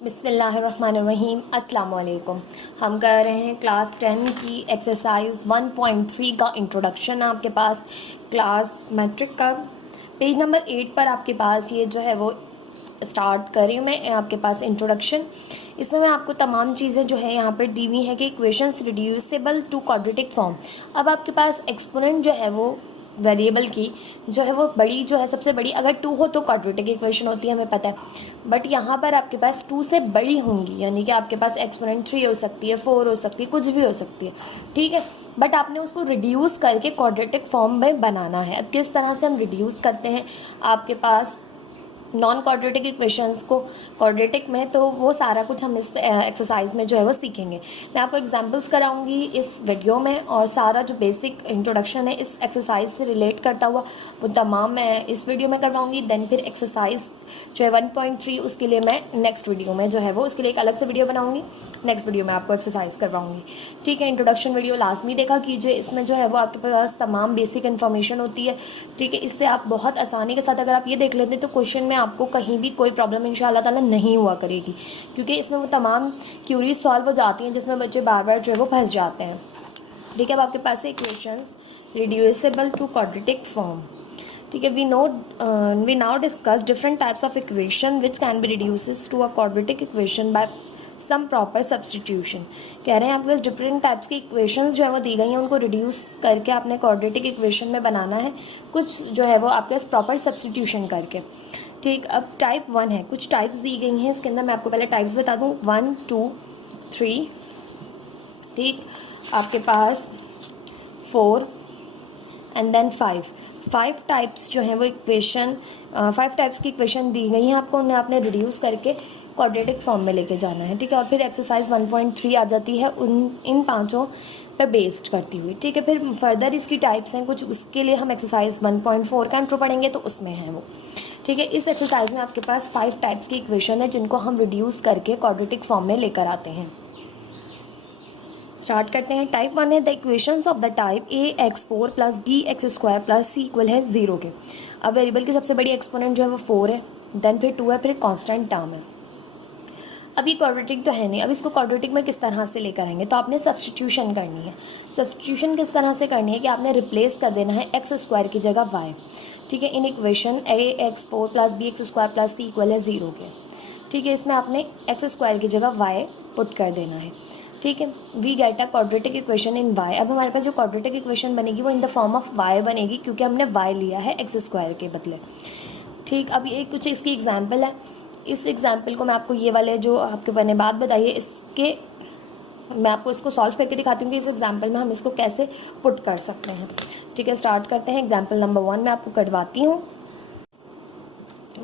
बिस्मिल्लाहिर्रहमानिर्रहीम। अस्सलाम वालेकुम। हम कर रहे हैं क्लास 10 की एक्सरसाइज 1.3 का इंट्रोडक्शन। आपके पास क्लास मैट्रिक का पेज नंबर 8 पर आपके पास ये जो है वो स्टार्ट कर रही हूँ मैं आपके पास इंट्रोडक्शन। इसमें मैं आपको तमाम चीज़ें जो है यहाँ पर दी हुई है कि equations reducible to quadratic form. अब आपके पास एक्सपोनेंट जो है वो वेरिएबल की जो है वो बड़ी जो है सबसे बड़ी अगर 2 हो तो क्वाड्रेटिक इक्वेशन होती है, हमें पता है। बट यहाँ पर आपके पास 2 से बड़ी होंगी, यानी कि आपके पास एक्सपोनेंट 3 हो सकती है, 4 हो सकती है, कुछ भी हो सकती है, ठीक है। बट आपने उसको रिड्यूस करके क्वाड्रेटिक फॉर्म में बनाना है। अब किस तरह से हम रिड्यूस करते हैं, आपके पास नॉन क्वाड्रेटिक इक्वेशंस को क्वाड्रेटिक में, तो वो सारा कुछ हम इस एक्सरसाइज में जो है वो सीखेंगे। मैं आपको एग्जांपल्स कराऊंगी इस वीडियो में, और सारा जो बेसिक इंट्रोडक्शन है इस एक्सरसाइज से रिलेट करता हुआ वो तमाम मैं इस वीडियो में करवाऊंगी। देन फिर एक्सरसाइज जो है 1.3 उसके लिए मैं नेक्स्ट वीडियो में जो है वो उसके लिए एक अलग से वीडियो बनाऊँगी। नेक्स्ट वीडियो में आपको एक्सरसाइज करवाऊंगी, ठीक है। इंट्रोडक्शन वीडियो लाजमी देखा कीजिए, इसमें जो है वो आपके पास तमाम बेसिक इन्फॉर्मेशन होती है, ठीक है। इससे आप बहुत आसानी के साथ अगर आप ये देख लेते हैं तो क्वेश्चन में आपको कहीं भी कोई प्रॉब्लम इंशाअल्लाह ताला नहीं हुआ करेगी, क्योंकि इसमें वो तमाम क्यूरीज सॉल्व हो जाती हैं जिसमें बच्चे बार बार जो है वो फंस जाते हैं, ठीक है। अब आपके पास equations reducible to quadratic form, ठीक है। We now discuss different types of equation which can be reduces to a quadratic equation by some proper substitution. कह रहे हैं आपके पास डिफरेंट टाइप्स की इक्वेशंस जो है वो दी गई हैं, उनको रिड्यूस करके आपने क्वाड्रेटिक इक्वेशन में बनाना है, कुछ जो है वो आपके पास प्रॉपर सब्सटीट्यूशन करके, ठीक। अब टाइप 1 है, कुछ टाइप्स दी गई हैं इसके अंदर, मैं आपको पहले टाइप्स बता दूँ 1 2 3, ठीक। आपके पास 4 एंड देन 5 टाइप्स जो हैं वो इक्वेशन 5 टाइप्स की इक्वेशन दी गई हैं आपको, उन्हें आपने रिड्यूस करके क्वाड्रेटिक फॉर्म में लेके जाना है, ठीक है। और फिर एक्सरसाइज 1.3 आ जाती है इन पांचों पर बेस्ड करती हुई, ठीक है। फिर फर्दर इसकी टाइप्स हैं कुछ, उसके लिए हम एक्सरसाइज 1.4 का इंट्रो पढ़ेंगे तो उसमें है वो, ठीक है। इस एक्सरसाइज में आपके पास 5 टाइप्स की इक्वेशन है जिनको हम रिड्यूस करके क्वाड्रेटिक फॉर्म में लेकर आते हैं। स्टार्ट करते हैं। टाइप 1 है the equations of the type ax4 plus bx² plus c equal है 0 के। अब वेरिएबल की सबसे बड़ी एक्सपोनेंट जो है वो 4 है, देन फिर 2 है, फिर कांस्टेंट टर्म है। अब ये क्वाड्रेटिक तो है नहीं, अब इसको क्वाड्रेटिक में किस तरह से लेकर आएंगे, तो आपने सब्सटीट्यूशन करनी है। सब्सटीट्यूशन किस तरह से करनी है कि आपने रिप्लेस कर देना है x² की जगह y, ठीक है। In equation ax4 plus bx² plus c equal है 0 के, ठीक है। इसमें आपने x² की जगह y पुट कर देना है, ठीक है। We get a quadratic equation in y। अब हमारे पास जो क्वाड्रेटिक इक्वेशन बनेगी वो in the form of y बनेगी, क्योंकि हमने y लिया है x² के बदले, ठीक। अब ये कुछ इसकी एग्जाम्पल है, इस एग्जाम्पल को मैं आपको ये वाले जो आपके मैंने बात बताई है इसके मैं आपको इसको सॉल्व करके दिखाती हूँ कि इस एग्जाम्पल में हम इसको कैसे पुट कर सकते हैं, ठीक है। स्टार्ट करते हैं। एग्जाम्पल नंबर 1 मैं आपको करवाती हूँ।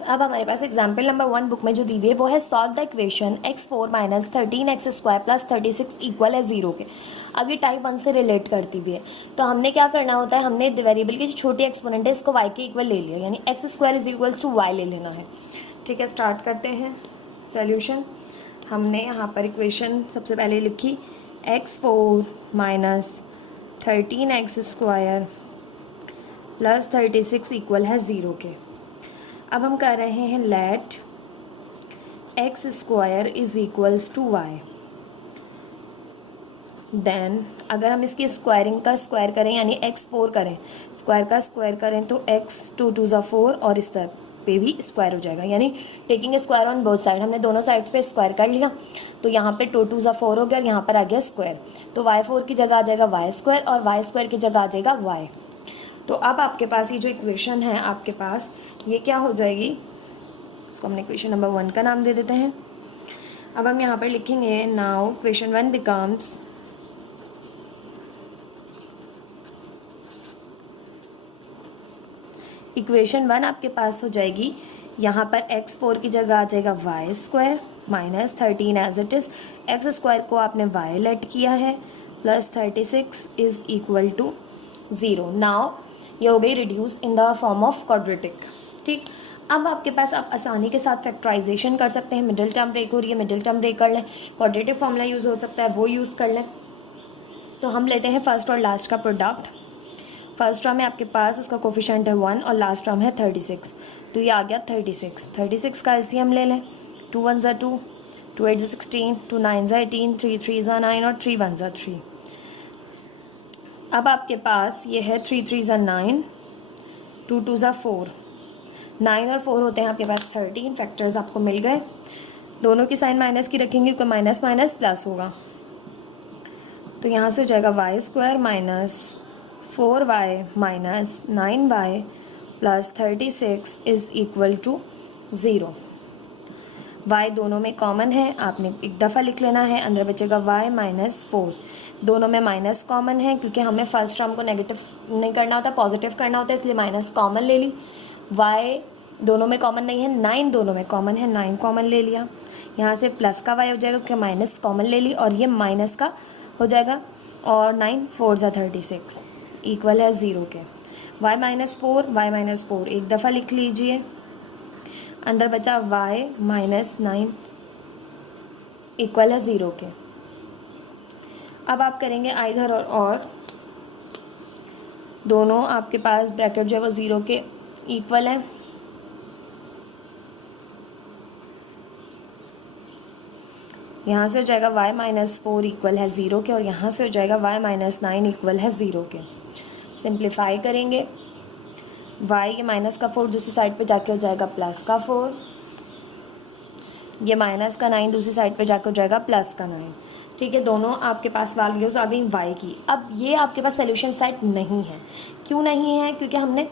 अब हमारे पास एग्जाम्पल नंबर 1 बुक में जो दी हुई है वो है solve the equation x4 minus 13x² plus 36 equal है 0 के। अब ये टाइप 1 से रिलेट करती भी है, तो हमने क्या करना होता है, हमने वेरिएबल की जो छोटी एक्सपोनेंट है इसको y के इक्वल ले लिया, यानी x² is equals to y ले लेना है, ठीक है। स्टार्ट करते हैं सोल्यूशन। हमने यहाँ पर इक्वेशन सबसे पहले लिखी x4 minus 13x² plus 36 equal है 0 के। अब हम कर रहे हैं let x² is equals to y। Then अगर हम इसकी स्क्वायरिंग का स्क्वायर करें यानी x4 करें, स्क्वायर का स्क्वायर करें तो x 2 2 ज़ा 4 और इस तरफ पे भी स्क्वायर हो जाएगा, यानी taking square on both side. हमने दोनों साइड्स पे स्क्वायर कर लिया, तो यहाँ पे 2 2 ज़ा 4 हो गया, यहाँ पर आ गया स्क्वायर, तो y4 की जगह आ जाएगा y² और y² की जगह आ जाएगा y। तो अब आपके पास ये जो इक्वेशन है आपके पास ये क्या हो जाएगी, इसको हमने इक्वेशन नंबर 1 का नाम दे देते हैं। अब हम यहाँ पर लिखेंगे नाउ इक्वेशन 1 बिकम्स इक्वेशन 1 आपके पास हो जाएगी, यहाँ पर x4 की जगह आ जाएगा y² minus 13 as it is, x² को आपने y लेट किया है plus 36 is equal to 0। Now ये हो गई reduce in the form of quadratic, ठीक। अब आपके पास आप आसानी के साथ फैक्टराइजेशन कर सकते हैं। मिडिल टर्म ब्रेक हो रही है, मिडिल टर्म ब्रेक कर लें, क्वाड्रेटिक फॉर्मूला यूज़ हो सकता है वो यूज़ कर लें। तो हम लेते हैं फर्स्ट और लास्ट का प्रोडक्ट। फर्स्ट टर्म है आपके पास, उसका कोफिशिएंट है 1 और लास्ट टर्म है 36, तो ये आ गया 36 का एलसीएम ले लें, 2 1 ज़ा 2, 2 8 16, 2 9 18, 3 3 9 और 3 1 3। अब आपके पास ये है 3 3 9, 2 2 4, 9 और 4 होते हैं आपके पास 13। फैक्टर्स आपको मिल गए। दोनों की साइन माइनस की रखेंगे क्योंकि माइनस माइनस प्लस होगा, तो यहाँ से हो जाएगा y square minus 4y minus 9y plus 36 is equal to 0। y दोनों में कॉमन है, आपने एक दफ़ा लिख लेना है। अंदर बचेगा y माइनस 4, दोनों में माइनस कॉमन है क्योंकि हमें फर्स्ट टर्म को नेगेटिव नहीं करना होता, पॉजिटिव करना होता है, इसलिए माइनस कॉमन ले ली। y दोनों में कॉमन नहीं है, 9 दोनों में कॉमन है, 9 कॉमन ले लिया। यहाँ से प्लस का y हो जाएगा क्योंकि माइनस कॉमन ले ली, और ये माइनस का हो जाएगा, और 9 4 36 इक्वल है 0 के। y माइनस 4 एक दफ़ा लिख लीजिए। अंदर बचा y माइनस 9 इक्वल है 0 के। अब आप करेंगे आइधर और दोनों आपके पास ब्रैकेट जो है वो 0 के इक्वल है। यहाँ से हो जाएगा y माइनस 4 इक्वल है 0 के, और यहाँ से हो जाएगा y माइनस 9 इक्वल है 0 के। सिंप्लीफाई करेंगे, y ये माइनस का 4 दूसरी साइड पे जाके हो जाएगा प्लस का 4, ये माइनस का 9 दूसरी साइड पे जाके हो जाएगा प्लस का 9। ठीक है, दोनों आपके पास वैल्यूज़ आ गई y की। अब ये आपके पास सोल्यूशन सेट नहीं है। क्यों नहीं है? क्योंकि हमने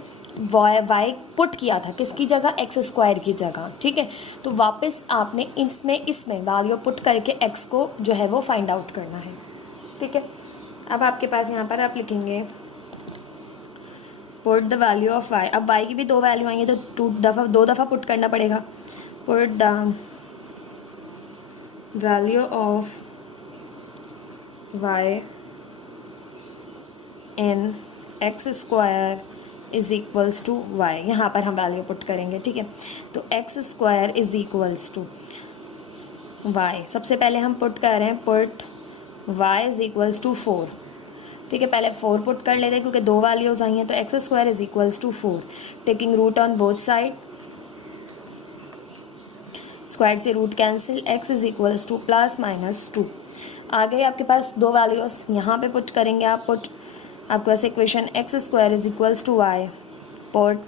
y पुट किया था किसकी जगह, एक्स स्क्वायर की जगह। ठीक है, तो वापस आपने इसमें वैल्यू पुट करके x को जो है वो फाइंड आउट करना है। ठीक है, अब आपके पास यहाँ पर आप लिखेंगे put the value of y। अब y की भी दो वैल्यू आएंगे तो दो दफ़ा पुट करना पड़ेगा। Put the value of y in x square is equals to y. यहाँ पर हम वैल्यू पुट करेंगे। ठीक है, तो x square is equals to y. सबसे पहले हम पुट कर रहे हैं, put y is equals to 4। ठीक है, पहले 4 पुट कर लेते हैं क्योंकि दो वैल्यूज आई हैं। तो x square is equals to 4, taking root on both side, square से root cancel, x is equals to plus minus 2। आ गए आपके पास दो वैल्यूज, यहाँ पे पुट करेंगे आप। पुट आपके पास equation x square is equals to y, put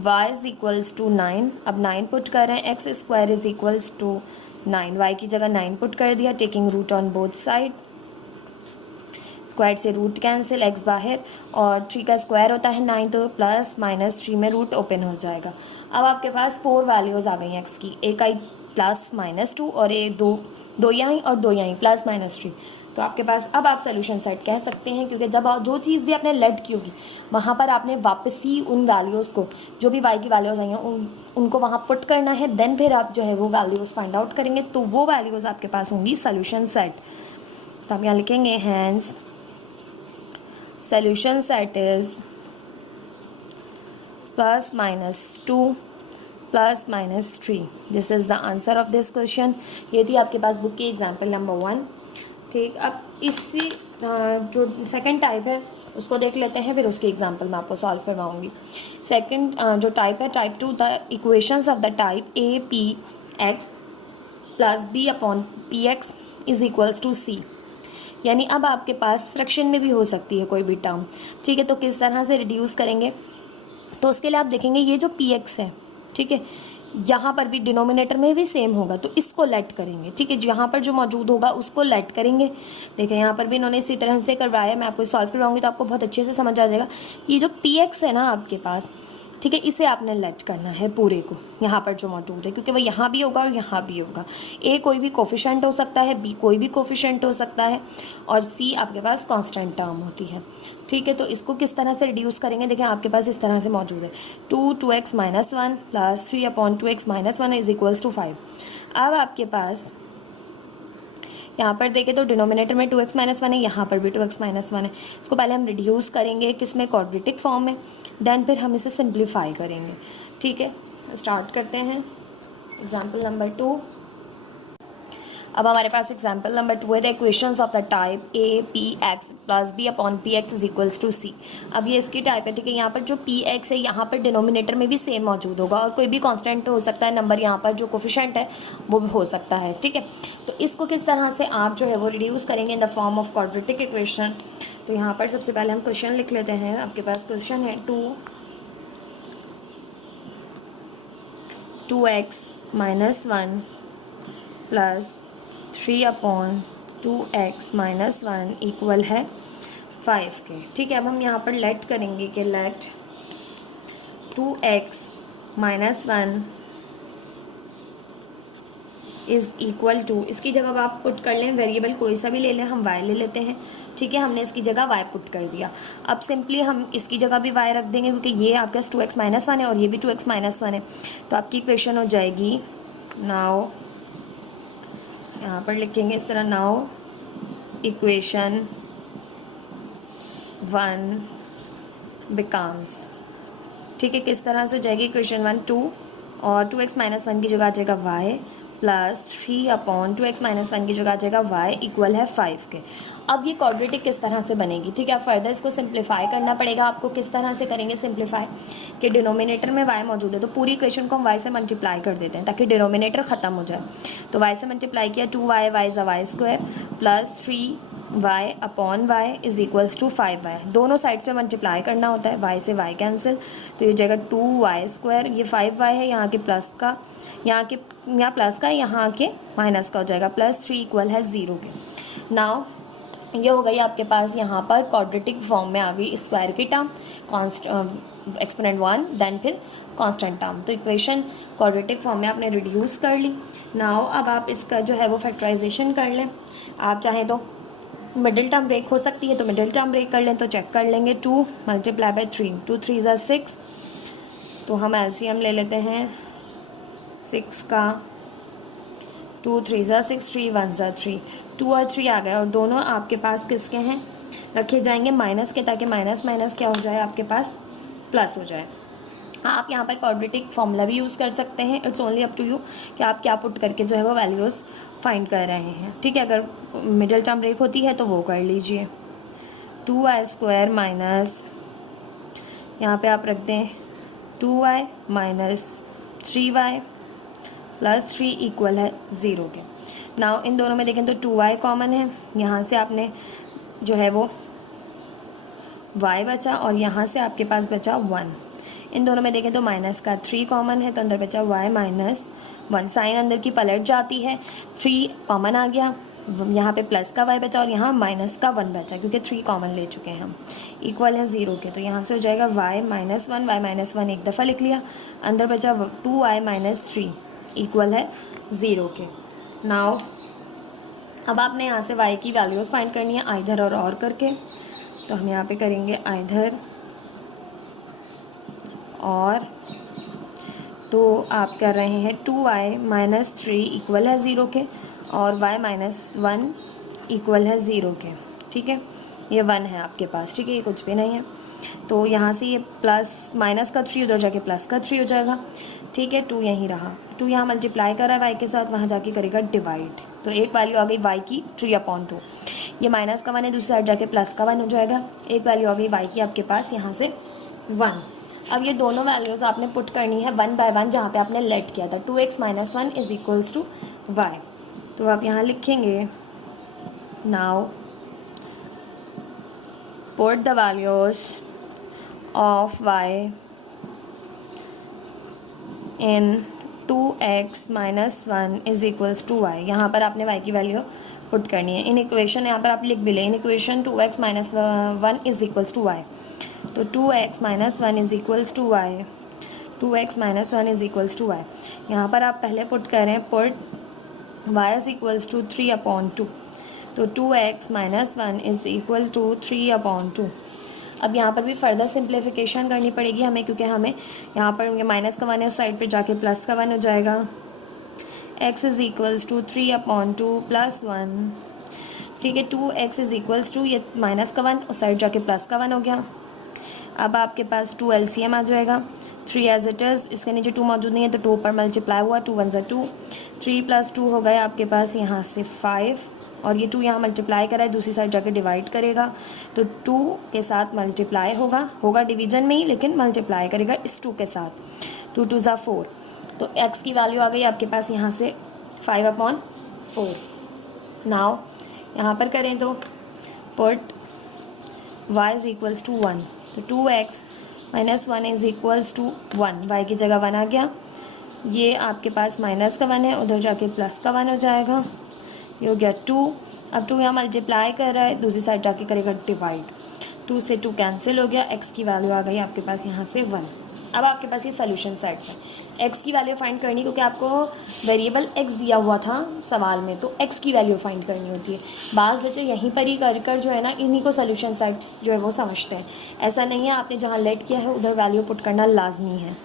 y is equals to 9। अब 9 पुट कर रहे हैं, x square is equals to 9, y की जगह 9 पुट कर दिया, taking root on both side, square से रूट कैंसिल, एक्स बाहर, और 3 का स्क्वायर होता है 9, तो प्लस माइनस 3 में रूट ओपन हो जाएगा। अब आपके पास 4 वैल्यूज़ आ गई हैं एक्स की, एक आई प्लस माइनस 2 और एक दो यहाँ और दो यहाँ प्लस माइनस 3। तो आपके पास अब आप सोल्यूशन सेट कह सकते हैं, क्योंकि जब जो चीज़ भी आपने लेट की होगी वहाँ पर आपने वापस ही उन वैल्यूज़ को, जो भी वाई की वैल्यूज़ आई हैं उनको वहाँ पुट करना है। देन फिर आप जो है वो वैल्यूज़ फाइंड आउट करेंगे, तो वो वैल्यूज़ आपके पास होंगी सोल्यूशन सेट। तो हम यहाँ लिखेंगे hence solution set is plus minus 2 plus minus 3। This is the answer of this question. ये थी आपके पास बुक की एग्जाम्पल नंबर 1। ठीक, अब इसी जो सेकंड टाइप है उसको देख लेते हैं, फिर उसकी एग्जांपल मैं आपको सॉल्व करवाऊंगी। सेकंड जो टाइप है, type 2, the equations of the type a p x plus b upon p x is equals to c. यानी अब आपके पास फ्रैक्शन में भी हो सकती है कोई भी टर्म। ठीक है, तो किस तरह से रिड्यूस करेंगे, तो उसके लिए आप देखेंगे ये जो पी एक्स है, ठीक है, यहाँ पर भी डिनोमिनेटर में भी सेम होगा, तो इसको लेट करेंगे। ठीक है, यहाँ पर जो मौजूद होगा उसको लेट करेंगे। देखिए यहाँ पर भी इन्होंने इसी तरह से करवाया, मैं आपको सॉल्व करवाऊंगी तो आपको बहुत अच्छे से समझ आ जाएगा। ये जो पी एक्स है ना आपके पास, ठीक है, इसे आपने लेट करना है पूरे को, यहाँ पर जो मौजूद है, क्योंकि वो यहाँ भी होगा और यहाँ भी होगा। ए कोई भी कोफिशेंट हो सकता है, बी कोई भी कोफिशेंट हो सकता है, और सी आपके पास कांस्टेंट टर्म होती है। ठीक है, तो इसको किस तरह से रिड्यूस करेंगे, देखिए आपके पास इस तरह से मौजूद है, 2x minus 1 plus 3 upon 2x minus 1 is equals to 5। अब आपके पास यहाँ पर देखें तो डिनोमिनेटर में 2x माइनस 1 है, यहाँ पर भी 2x माइनस 1 है। इसको पहले हम रिड्यूस करेंगे किस में, क्वाड्रेटिक फॉर्म में, देन फिर हम इसे सिंप्लीफाई करेंगे। ठीक है, स्टार्ट करते हैं एग्जाम्पल नंबर 2। अब हमारे पास एग्जाम्पल नंबर 2 है the equations of the type a p x plus b upon p x is equals to c. अब ये इसकी टाइप है, ठीक है। यहाँ पर जो पी एक्स है यहाँ पर डिनोमिनेटर में भी सेम मौजूद होगा और कोई भी कांस्टेंट हो सकता है नंबर, यहाँ पर जो कोफिशिएंट है वो भी हो सकता है, ठीक है। तो इसको किस तरह से आप जो है वो रिड्यूस करेंगे इन the form of quadratic equation. तो यहाँ पर सबसे पहले हम क्वेश्चन लिख लेते हैं। आपके पास क्वेश्चन है 2x minus 1 plus 3 upon 2x minus 1 equal है 5 के, ठीक है। अब हम यहाँ पर लेट करेंगे कि let 2x minus 1 is equal to, इसकी जगह आप पुट कर लें वेरिएबल कोई सा भी ले लें, हम y ले लेते हैं, ठीक है। हमने इसकी जगह y पुट कर दिया। अब सिंपली हम इसकी जगह भी y रख देंगे क्योंकि ये आपके पास 2x माइनस 1 है और ये भी 2x माइनस 1 है। तो आपकी इक्वेशन हो जाएगी, नाउ यहाँ पर लिखेंगे इस तरह, नाउ इक्वेशन 1 बिकम्स, ठीक है। किस तरह से हो जाएगी इक्वेशन 1, 2 और 2x माइनस 1 की जगह आ जाएगा y plus 3 upon 2x minus 1 की जगह आ जाएगा y इक्वल है 5 के। अब ये क्वाड्रेटिक किस तरह से बनेगी, ठीक है। फर्दर इसको सिंप्लीफाई करना पड़ेगा आपको। किस तरह से करेंगे सिंप्लीफाई, कि डिनोमिनेटर में y मौजूद है तो पूरी इक्वेशन को हम y से मल्टीप्लाई कर देते हैं ताकि डिनोमिनेटर ख़त्म हो जाए। तो y से मल्टीप्लाई किया, 2y y is y square plus 3y upon y is equals to 5y। दोनों साइड्स पे मल्टीप्लाई करना होता है, y से y कैंसिल, तो ये हो जाएगा 2y स्क्वायर, ये 5y है, यहाँ के प्लस का, यहाँ प्लस का, यहाँ के माइनस का हो जाएगा, प्लस 3 इक्वल है 0 के। नाउ ये हो गई आपके पास यहाँ पर क्वाड्रेटिक फॉर्म में आ गई स्क्वायर की टर्म, एक्सपोनेंट 1, देन फिर कांस्टेंट टर्म। तो इक्वेशन क्वाड्रेटिक फॉर्म में आपने रिड्यूस कर ली। नाउ अब आप इसका जो है वो फैक्टराइजेशन कर लें। आप चाहें तो मिडिल टर्म ब्रेक हो सकती है तो मिडिल टर्म ब्रेक कर लें, तो चेक कर लेंगे। 2 मल्टीप्लाई बाई 3, 2 3 ज़ा 6, तो हम एलसीएम ले लेते हैं 6 का, 2 3 ज़ा 6, 3 1 ज़ा 3, 2 और 3 आ गए और दोनों आपके पास किसके हैं, रखे जाएंगे माइनस के, ताकि माइनस माइनस क्या हो जाए आपके पास प्लस हो जाए। आप यहाँ पर क्वाड्रेटिक फॉर्मूला भी यूज़ कर सकते हैं, it's only up to you कि आप क्या पुट करके जो है वो वैल्यूज़ फाइंड कर रहे हैं, ठीक है। अगर मिडिल टर्म ब्रेक होती है तो वो कर लीजिए। 2y स्क्वायर माइनस, यहाँ पे आप रख दें 2y minus 3y plus 3 equal है 0 के। नाउ इन दोनों में देखें तो 2y कॉमन है, यहाँ से आपने जो है वो y बचा और यहाँ से आपके पास बचा 1। इन दोनों में देखें तो माइनस का 3 कॉमन है, तो अंदर बचा y माइनस 1, साइन अंदर की पलट जाती है, 3 कॉमन आ गया, यहाँ पे प्लस का y बचा और यहाँ माइनस का 1 बचा क्योंकि 3 कॉमन ले चुके हैं हम, इक्वल है 0 के। तो यहाँ से हो जाएगा y माइनस 1, y माइनस 1 एक दफ़ा लिख लिया, अंदर बचा 2y माइनस 3 इक्वल है 0 के। नाउ अब आपने यहाँ से y की वैल्यूज़ फाइंड करनी है आइधर और करके, तो हम यहाँ पे करेंगे आइधर और, तो आप कर रहे हैं 2y माइनस 3 इक्वल है 0 के और y माइनस 1 इक्वल है 0 के, ठीक है। ये 1 है आपके पास, ठीक है, ये कुछ भी नहीं है। तो यहाँ से ये प्लस माइनस का 3 उधर जाके प्लस का 3 हो जाएगा, ठीक है। 2 यहीं रहा, 2 यहाँ मल्टीप्लाई करा y के साथ, वहाँ जाके करेगा डिवाइड, तो एक वैल्यू आ गई y की 3/2, ये माइनस का 1 है, दूसरी साइड जाके प्लस का 1 हो जाएगा, एक वैल्यू आ गई y की आपके पास यहाँ से 1। अब ये दोनों वैल्यूज़ आपने पुट करनी है 1 बाय 1 जहाँ पे आपने लेट किया था, 2x minus 1 is equals to y। तो आप यहाँ लिखेंगे, now put the values of y in 2x minus 1 is equals to y। यहाँ पर आपने y की वैल्यू पुट करनी है। इन इक्वेशन यहाँ पर आप लिख भी लें, in equation 2x minus 1 is equals to y, तो 2x minus 1 is equals to y, 2x minus 1 is equals to y। यहाँ पर आप पहले पुट करें, put y is equals to 3/2, तो 2x minus 1 is equal to 3/2। अब यहाँ पर भी फर्दर सिंप्लीफिकेशन करनी पड़ेगी हमें, क्योंकि हमें यहाँ पर माइनस का 1 है, उस साइड पर जाके प्लस का 1 हो जाएगा। x is equals to 3/2 plus 1, ठीक है। 2x इज इक्वल्स टू, ये माइनस का 1 उस साइड जाके प्लस का 1 हो गया। अब आपके पास 2 LCM आ जाएगा, 3 एज इट इज़, इसके नीचे 2 मौजूद नहीं है तो 2 पर मल्टीप्लाई हुआ, 2 1 2, 3 + 2 हो गया आपके पास यहाँ से 5, और ये 2 यहाँ मल्टीप्लाई करा है, दूसरी साइड जाके डिवाइड करेगा तो 2 के साथ मल्टीप्लाई होगा डिवीजन में ही, लेकिन मल्टीप्लाई करेगा इस 2 के साथ, 2 2 ज़ा 4, तो x की वैल्यू आ गई आपके पास यहाँ से 5/4। नाउ यहाँ पर करें तो put y is equals to 1, तो 2x - 1 is equals to 1, y की जगह 1 आ गया, ये आपके पास माइनस का 1 है, उधर जाके प्लस का 1 हो जाएगा, ये हो गया 2। अब 2 यहाँ मल्टीप्लाई कर रहा है, दूसरी साइड जाके करेगा डिवाइड, 2 से 2 कैंसिल हो गया, x की वैल्यू आ गई आपके पास यहाँ से 1। अब आपके पास ये सोल्यूशन सेट्स है, x की वैल्यू फाइंड करनी, क्योंकि आपको वेरिएबल x दिया हुआ था सवाल में, तो x की वैल्यू फाइंड करनी होती है। बाज़ बच्चे यहीं पर ही कर जो है ना, इन्हीं को सोल्यूशन सेट्स जो है वो समझते हैं। ऐसा नहीं है आपने जहाँ लेट किया है उधर वैल्यू पुट करना लाजमी है,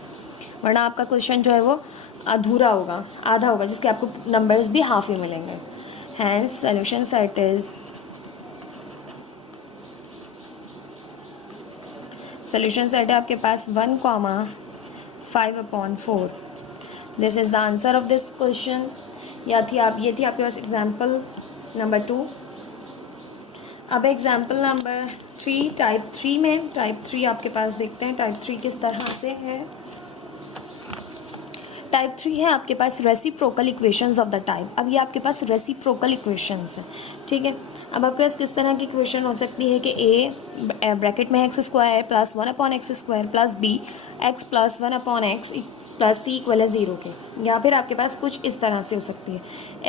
वरना आपका क्वेश्चन जो है वो अधूरा होगा, आधा होगा, जिसके आपको नंबर्स भी हाफ ही मिलेंगे। Hence solution set is, solution set है आपके पास 1, 5/4। This is the answer of this question. ये थी आपके पास एग्जाम्पल नंबर 2। अब एग्जाम्पल नंबर 3 टाइप 3 में, टाइप 3 आपके पास देखते हैं टाइप 3 किस तरह से है। टाइप 3 है आपके पास reciprocal equations of the type. अब ये आपके पास रेसिप्रोकल इक्वेशंस है, ठीक है। अब आपके पास किस तरह की इक्वेशन हो सकती है कि a ब्रैकेट में x² + 1/x² plus b x + 1/x plus c equal है 0 के, या फिर आपके पास कुछ इस तरह से हो सकती है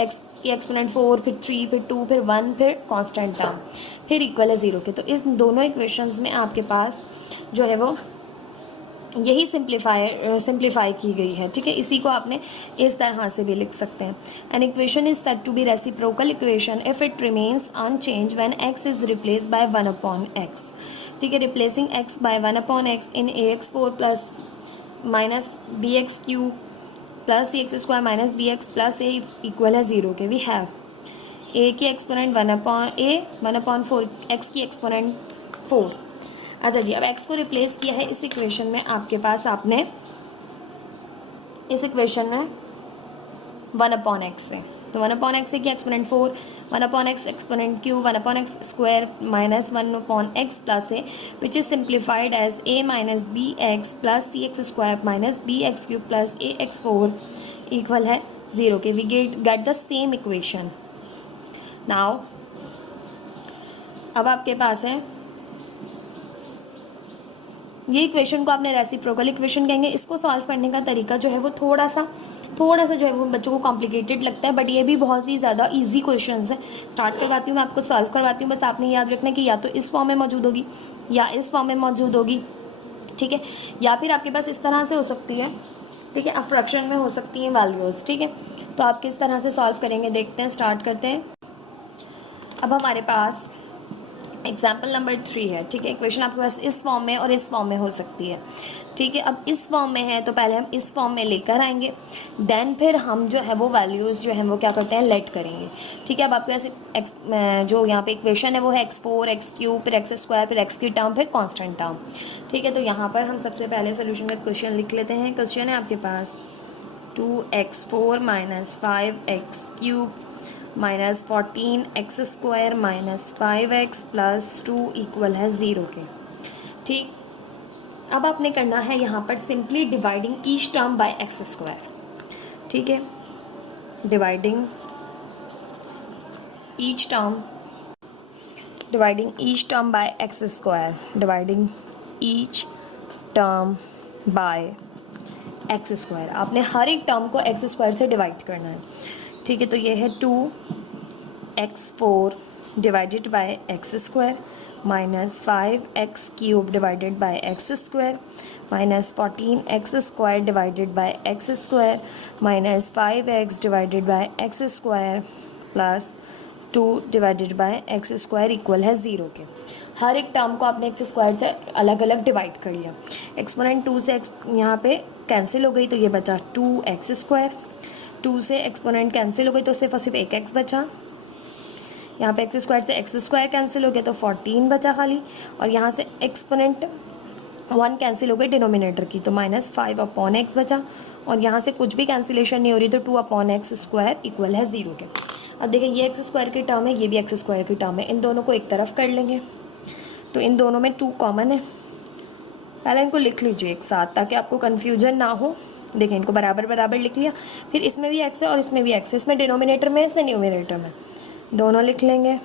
x की एक्सपोनेंट 4, फिर 3, फिर 2, फिर 1, फिर कांस्टेंट टर्म, फिर इक्वल है 0 के। तो इस दोनों इक्वेशंस में आपके पास जो है वो यही सिंप्लीफाई की गई है, ठीक है। इसी को आपने इस तरह से भी लिख सकते हैं। An equation is said to be reciprocal equation if it remains unchange when x is replaced by 1/x, ठीक है। Replacing x by 1/x in ax4 plus minus bx³ plus cx² minus bx plus a equal है 0 के। We have a की exponent 1/4, x की exponent 4। अच्छा जी, अब x को replace किया है इस इक्वेशन में, आपके पास आपने इस इक्वेशन में 1/x से, तो 1/x से की exponent 4, 1/x exponent cube, 1/x² minus 1/x plus a, which is simplified as a minus bx plus cx² minus bx³ plus ax4 equal है 0 के। We get the same equation. Now अब आपके पास है ये इक्वेशन को आपने रेसिप्रोकल इक्वेशन कहेंगे। इसको सॉल्व करने का तरीका जो है वो थोड़ा सा जो है वो बच्चों को कॉम्प्लिकेटेड लगता है, बट ये भी बहुत ही ज़्यादा इजी क्वेश्चंस है। स्टार्ट करवाती हूँ मैं, आपको सॉल्व करवाती हूँ। बस आपने याद रखना कि या तो इस फॉर्म में मौजूद होगी या इस फॉर्म में मौजूद होगी, ठीक है, या फिर आपके पास इस तरह से हो सकती है, ठीक है, फ्रैक्शन में हो सकती हैं वैल्यूज़, ठीक है। तो आप किस तरह से सॉल्व करेंगे देखते हैं, स्टार्ट करते हैं। अब हमारे पास एग्जाम्पल नंबर 3 है, ठीक है। इक्वेशन आपके पास इस फॉर्म में और इस फॉर्म में हो सकती है, ठीक है। अब इस फॉर्म में है तो पहले हम इस फॉर्म में लेकर आएंगे, देन फिर हम जो है वो वैल्यूज़ जो है वो क्या करते हैं, लेट करेंगे, ठीक है। अब आपके पास जो यहाँ पे इक्वेशन है वो है x4, x³ फिर x² फिर x की टर्म फिर कांस्टेंट टर्म, ठीक है। तो यहाँ पर हम सबसे पहले सोल्यूशन का क्वेश्चन लिख लेते हैं। क्वेश्चन है आपके पास 2x4 minus 5x³ minus 14x² minus 5x plus 2 equal है 0 के, ठीक। अब आपने करना है यहाँ पर simply dividing each term by x², ठीक है। Dividing each term by x², dividing each term by x²। आपने हर एक टर्म को x² से डिवाइड करना है, ठीक है। तो ये है 2x4 divided by x² minus 5x³ divided by x² minus 14x² divided by x² minus 5x divided by x² plus 2 divided by x² equal है 0 के। हर एक टर्म को आपने x² से अलग अलग डिवाइड कर लिया। एक्सपोनेंट 2 से यहाँ पे कैंसिल हो गई तो ये बचा 2x², 2 से एक्सपोनेंट कैंसिल हो गई तो सिर्फ और सिर्फ एक x बचा। यहाँ पे x² से x² कैंसिल हो गया तो 14 बचा खाली, और यहाँ से एक्सपोनेंट 1 कैंसिल हो गई डिनोमिनेटर की, तो -5/x बचा, और यहाँ से कुछ भी कैंसिलेशन नहीं हो रही, तो 2/x² इक्वल है 0 के। अब देखिए ये x² की टर्म है, ये भी x² की टर्म है, इन दोनों को एक तरफ कर लेंगे, तो इन दोनों में 2 कॉमन है। पहले इनको लिख लीजिए एक साथ ताकि आपको कन्फ्यूजन ना हो। देखिए इनको बराबर बराबर लिख लिया, फिर इसमें भी x है और इसमें भी x है, इसमें डिनोमिनेटर में, इसमें न्यूमिनेटर में, दोनों लिख लेंगे,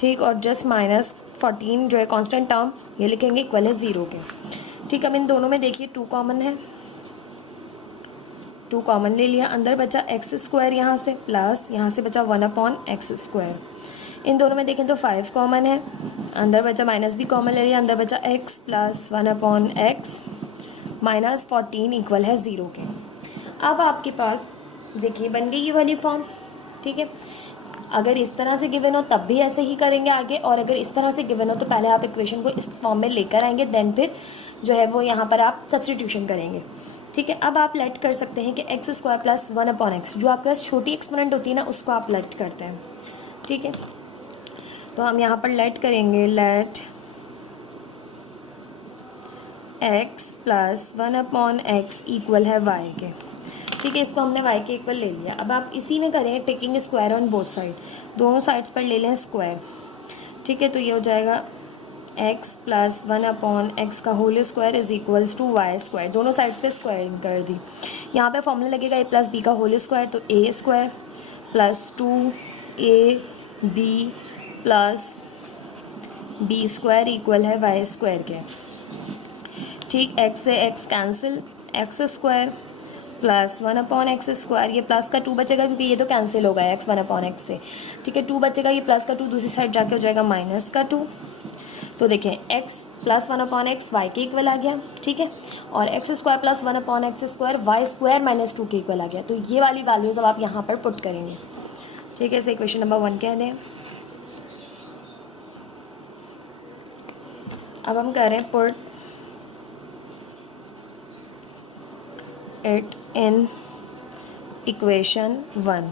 ठीक। और जस्ट -14 जो है कांस्टेंट टर्म, ये लिखेंगे इक्वल है 0 के, ठीक। अब इन दोनों में देखिए 2 कॉमन है, 2 कॉमन ले लिया, अंदर बचा x² यहाँ से, प्लस यहाँ से बचा 1/x²। इन दोनों में देखें तो 5 कॉमन है, अंदर बचा माइनस भी कॉमन ले लिया, अंदर बचा x प्लस 1/x, -14 इक्वल है 0 के। अब आपके पास देखिए बन गई ये वाली फॉर्म, ठीक है। अगर इस तरह से गिवन हो तब भी ऐसे ही करेंगे आगे, और अगर इस तरह से गिवन हो तो पहले आप इक्वेशन को इस फॉर्म में लेकर आएंगे, देन फिर जो है वो यहाँ पर आप सब्स्टिट्यूशन करेंगे, ठीक है। अब आप लेट कर सकते हैं कि x² प्लस 1/x, जो आपके पास छोटी एक्सपोनेंट होती है ना, उसको आप लेट करते हैं, ठीक है। तो हम यहाँ पर लेट करेंगे, let x plus 1/x equal है y के, ठीक है। इसको हमने y के इक्वल ले लिया। अब आप इसी में करें taking square on both side, दोनों साइड्स पर ले लें स्क्वायर, ठीक है। तो ये हो जाएगा x प्लस 1/x का whole square is equals to y², दोनों साइड्स पे स्क्वायर कर दी। यहाँ पे फॉर्मूला लगेगा a प्लस b का होल स्क्वायर, तो a² plus 2ab plus b² equal है y² के, ठीक। x से x cancel, x² plus 1/x², ये प्लस का 2 बचेगा क्योंकि ये तो कैंसिल होगा x 1/x से, ठीक है। 2 बचेगा, ये प्लस का 2 दूसरी साइड जाके हो जाएगा माइनस का 2। तो देखें x प्लस 1/x y के इक्वल आ गया, ठीक है, और x² plus 1/x² y² minus 2 के इक्वल आ गया। तो ये वाली वैल्यूज़ अब आप यहाँ पर पुट करेंगे, ठीक है। इसे इक्वेशन नंबर 1 कह दें। अब हम कह रहे हैं पुट इट इन इक्वेशन 1,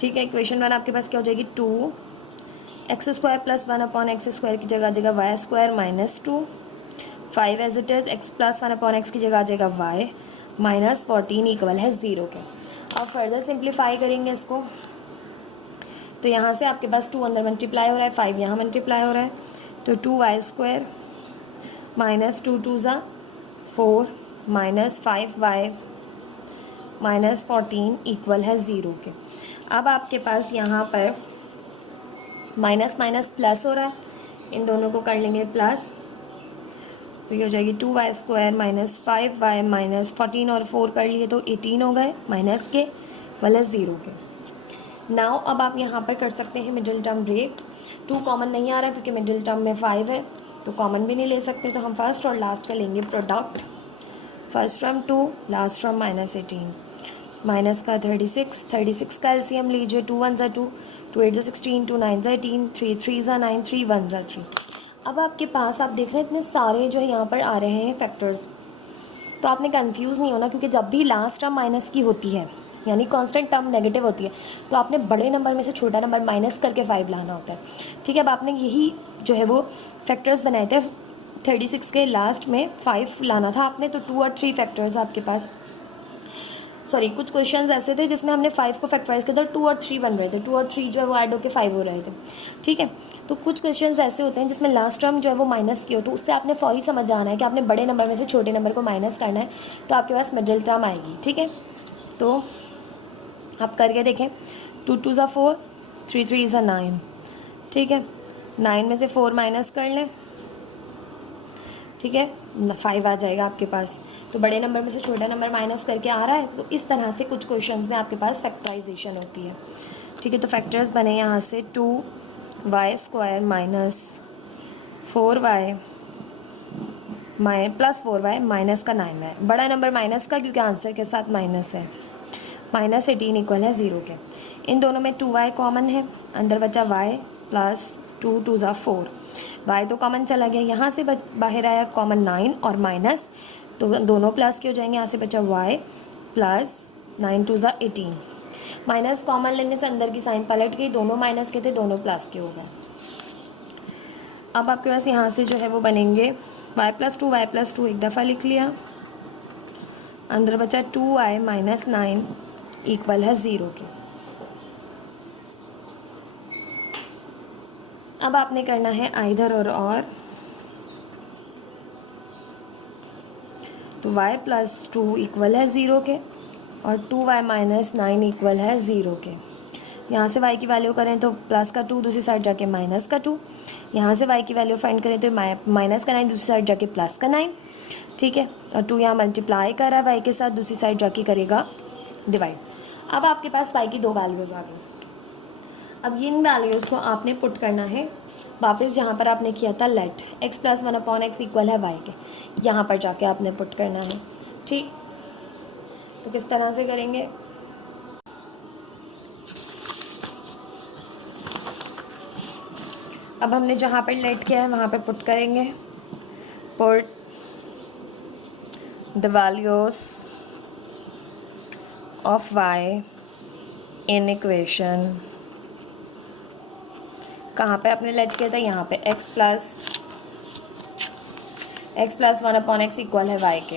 ठीक है। इक्वेशन 1 आपके पास क्या हो जाएगी, 2x² प्लस 1/x² की जगह आ जाएगा y² minus 2, 5 as it is, x plus 1/x की जगह आ जाएगा y -14 इक्वल है 0 के। अब फर्दर सिंप्लीफाई करेंगे इसको, तो यहाँ से आपके पास 2 अंदर मल्टीप्लाई हो रहा है, 5 यहाँ मल्टीप्लाई हो रहा है, तो 2y² माइनस 2 2 ज़ा 4 माइनस 5y माइनस 14 इक्वल है 0 के। अब आपके पास यहाँ पर माइनस माइनस प्लस हो रहा है, इन दोनों को कर लेंगे प्लस, तो ये हो जाएगी 2y² माइनस 5y माइनस 14 और 4 कर लिए तो 18 हो गए, माइनस के वाला 0 के। नाउ अब आप यहाँ पर कर सकते हैं मिडिल टर्म ब्रेक, 2 कॉमन नहीं आ रहा क्योंकि मिडिल टर्म में 5 है, तो कॉमन भी नहीं ले सकते, तो हम फर्स्ट और लास्ट का लेंगे product, first term 2, last term -18, minus का 36 का एलसीएम लीजिए, 2 1 ज़ा 2, 2 8 ज़ा 16, 2 9 ज़ा 18, 3 3 ज़ा 9, 3 1 ज़ा 3। अब आपके पास आप देख रहे हैं इतने सारे जो है यहाँ पर आ रहे हैं फैक्टर्स, तो आपने कंफ्यूज नहीं होना, क्योंकि जब भी लास्ट टर्म माइनस की होती है यानी कांस्टेंट टर्म नेगेटिव होती है, तो आपने बड़े नंबर में से छोटा नंबर माइनस करके 5 लाना होता है, ठीक है। अब आपने यही जो है वो फैक्टर्स बनाए थे, 36 के लास्ट में 5 लाना था आपने, तो 2 और 3 फैक्टर्स आपके पास, सॉरी कुछ क्वेश्चंस ऐसे थे जिसमें हमने 5 को फैक्टराइज किया था, 2 और 3 बन रहे थे, 2 और 3 जो है वो ऐड होकर 5 हो रहे थे, ठीक है। तो कुछ क्वेश्चंस ऐसे होते हैं जिसमें लास्ट टर्म जो है वो माइनस की हो, तो उससे आपने फौरी समझ जाना है कि आपने बड़े नंबर में से छोटे नंबर को माइनस करना है, तो आपके पास मिडिल टर्म आएगी, ठीक है। तो आप करके देखें, 2 2 ज़ा 4, 3 3 ज़ा 9, ठीक है, 9 में से 4 माइनस कर लें, ठीक है, 5 आ जाएगा आपके पास, तो बड़े नंबर में से छोटा नंबर माइनस करके आ रहा है। तो इस तरह से कुछ क्वेश्चंस में आपके पास फैक्टराइजेशन होती है, ठीक है। तो फैक्टर्स बने यहाँ से 2y² minus 4y plus 4y minus का 9 है, बड़ा नंबर माइनस का क्योंकि आंसर के साथ माइनस है, -18 इक्वल है 0 के। इन दोनों में 2y कॉमन है, अंदर बचा y प्लस 2 2 ज़ा 4, y तो कॉमन चला गया, यहाँ से बाहर आया कॉमन 9 और माइनस, तो दोनों प्लस के हो जाएंगे, यहाँ से बचा y प्लस 9 2 ज़ा 18, माइनस कॉमन लेने से अंदर की साइन पलट गई, दोनों माइनस के थे दोनों प्लस के हो गए। अब आपके पास यहाँ से जो है वो बनेंगे y+2 एक दफ़ा लिख लिया, अंदर बचा 2y - 9 इक्वल है 0 के। अब आपने करना है आइदर और तो y+2 इक्वल है 0 के और 2y - 9 इक्वल है 0 के। यहाँ से y की वैल्यू करें तो प्लस का 2, दूसरी साइड जाके माइनस का 2। यहाँ से y की वैल्यू फाइंड करें तो माइनस का 9, दूसरी साइड जाके प्लस का 9, ठीक है। और 2 यहाँ मल्टीप्लाई कर रहा है y के साथ, दूसरी साइड जाके करेगा डिवाइड। अब आपके पास y की 2 वैल्यूज़ आ गई। अब इन वैल्यूज़ को आपने पुट करना है वापस जहाँ पर आपने किया था लेट x + 1/x इक्वल है y के, यहाँ पर जाके आपने पुट करना है, ठीक। तो किस तरह से करेंगे, अब हमने जहाँ पर लेट किया है वहाँ पर पुट करेंगे, put the values of y in equation. कहाँ पे आपने लेट किया था, यहाँ पे x + 1/x इक्वल है y के,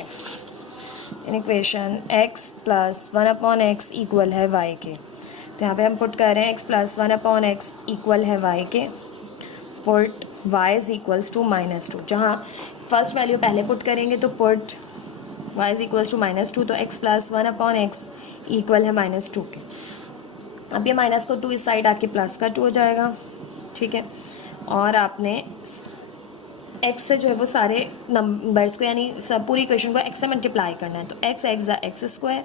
in equation x + 1/x equal है y के। तो यहाँ पे हम पुट कर रहे हैं x + 1/x इक्वल है y के, पुट y = -2। जहाँ फर्स्ट वैल्यू पहले पुट करेंगे तो पुट y = -2, तो x + 1/x इक्वल है -2 के। अब ये माइनस को 2 इस साइड आके प्लस का 2 हो जाएगा, ठीक है। और आपने x से जो है वो सारे नंबर्स को यानी सब पूरी इक्वेशन को x से मल्टीप्लाई करना है। तो x x² x 1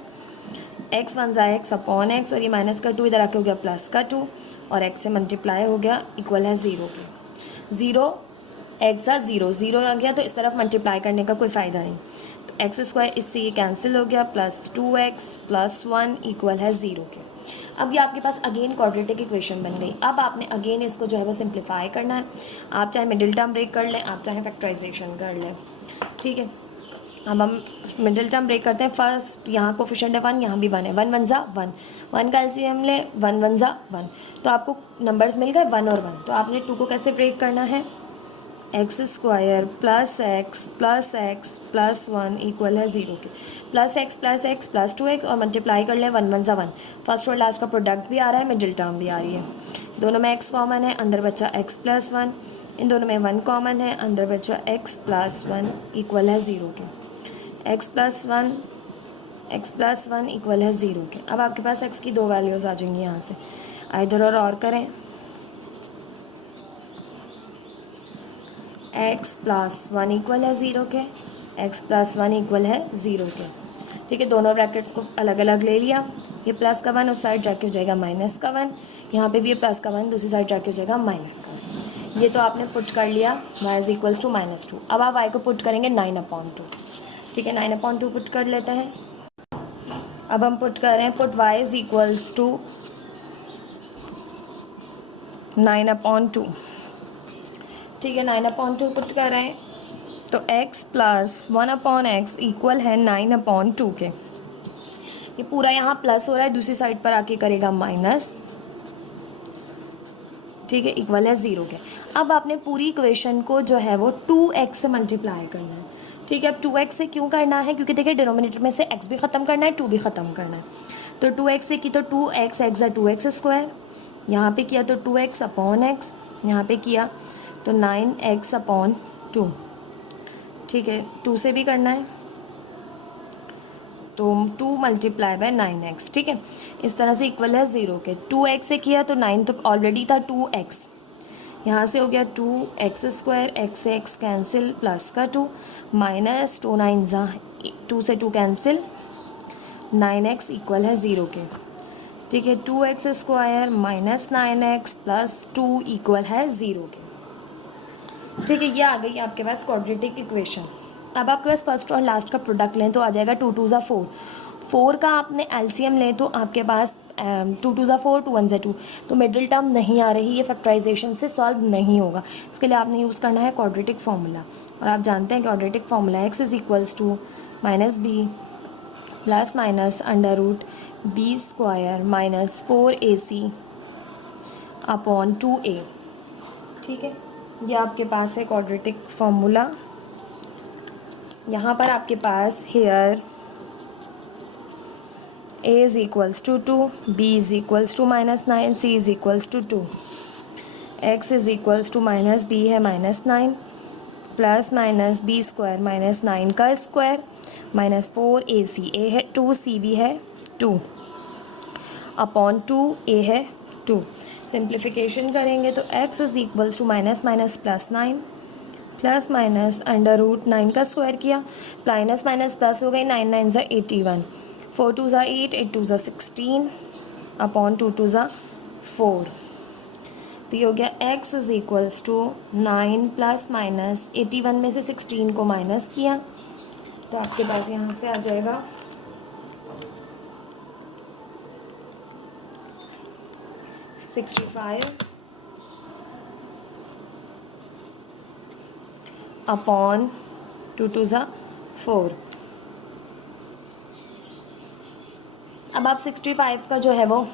x/x और ये माइनस का 2 इधर आके हो गया प्लस का 2 और x से मल्टीप्लाई हो गया इक्वल है 0 के। 0 x 0 आ गया, तो इस तरफ मल्टीप्लाई करने का कोई फ़ायदा नहीं। तो x² इससे ये कैंसिल हो गया, प्लस 2x + 1 इक्वल है 0 के। अब ये आपके पास अगेन क्वाड्रेटिक इक्वेशन बन गई। अब आपने अगेन इसको जो है वो सिंप्लीफाई करना है। आप चाहे मिडिल टर्म ब्रेक कर लें, आप चाहे फैक्टराइजेशन कर लें, ठीक है। अब हम मिडिल टर्म ब्रेक करते हैं। फर्स्ट यहाँ कोफिशिएंट है 1, यहाँ भी 1 है, 1 1 ज़ा 1, 1 का एलसीएम ले 1 1 ज़ा 1, तो आपको नंबर्स मिल गए 1 और 1। तो आपने 2 को कैसे ब्रेक करना है, x² + x + x + 1 इक्वल है 0 के, +x + x + 2x और मल्टीप्लाई कर लें 1 1 ज़ा 1। फर्स्ट और लास्ट का प्रोडक्ट भी आ रहा है, मिडिल टर्म भी आ रही है। दोनों में x कॉमन है, अंदर बचा x + 1, इन दोनों में 1 कॉमन है, अंदर बचा x + 1 इक्वल है 0 के। x + 1 इक्वल है 0 के। अब आपके पास x की 2 वैल्यूज़ आ जाएंगी यहाँ से, इधर और करें। x + 1 इक्वल है 0 के, x + 1 इक्वल है 0 के, ठीक है। दोनों ब्रैकेट्स को अलग अलग ले लिया। ये प्लस का 1 उस साइड जाके हो जाएगा माइनस का 1, यहाँ पे भी ये प्लस का 1 दूसरी साइड जाके हो जाएगा माइनस का 1। ये तो आपने पुट कर लिया y = -2। अब आप y को पुट करेंगे 9/2, ठीक है। 9/2 पुट कर लेते हैं। अब हम पुट कर रहे हैं, पुट y = 9/2, ठीक है। 9/2 पुट कर रहे हैं, तो x + 1/x इक्वल है 9/2 के। ये पूरा यहाँ प्लस हो रहा है, दूसरी साइड पर आके करेगा माइनस, ठीक है, इक्वल है 0 के। अब आपने पूरी इक्वेशन को जो है वो 2x से मल्टीप्लाई करना है, ठीक है। अब 2x से क्यों करना है, क्योंकि देखिए डिनोमिनेटर में से x भी ख़त्म करना है, 2 भी ख़त्म करना है। तो 2x से की तो 2x, x = 2x², यहाँ पे किया तो 2x/x, यहाँ पे किया तो 9x/2, ठीक है। 2 से भी करना है तो 2 × 9x, ठीक है। इस तरह से इक्वल है 0 के। 2x से किया तो 9 तो ऑलरेडी था 2x, यहाँ से हो गया 2x², x से x कैंसिल, प्लस का 2 माइनस 2 9 ज़ा 2 से 2 कैंसिल, 9x इक्वल है 0 के, ठीक है। 2x² - 9x + 2 इक्वल है 0 के, ठीक है। ये आ गई आपके पास क्वाड्रेटिक इक्वेशन। अब आपके पास फर्स्ट और लास्ट का प्रोडक्ट लें तो आ जाएगा 2 2 ज़ा 4, 4 का आपने एलसीएम लें तो आपके पास 2 2 ज़ा 4, 2 1 ज़ा 2, तो मिडिल टर्म नहीं आ रही, ये फैक्टराइजेशन से सॉल्व नहीं होगा। इसके लिए आपने यूज़ करना है क्वाड्रेटिक फार्मूला, और आप जानते हैं quadratic formula x = -b ± √b² - 4ac/2a, ठीक है। ये आपके पास है क्वाड्रेटिक फॉर्मूला। यहाँ पर आपके पास here a is equals to 2, b is equals to -9, c is equals to 2, x is equals to -b है -9 प्लस माइनस बी स्क्वायर -9 का स्क्वायर -4ac, a है 2, cb है 2 अपॉन 2a है 2। सिंप्लीफिकेशन करेंगे तो x is equals to minus minus plus 9 plus minus √9 का square किया, minus minus plus हो गई, 9 9 ज़ा 81, 4 2 ज़ा 8, 8 2 ज़ा 16 अपॉन 2 2 ज़ा 4। तो ये हो गया x is equals to 9 plus minus 81 में से 16 को माइनस किया तो आपके पास यहाँ से आ जाएगा 65 अपॉन 2 2 ज़ा 4। अब आप 65 का जो है वो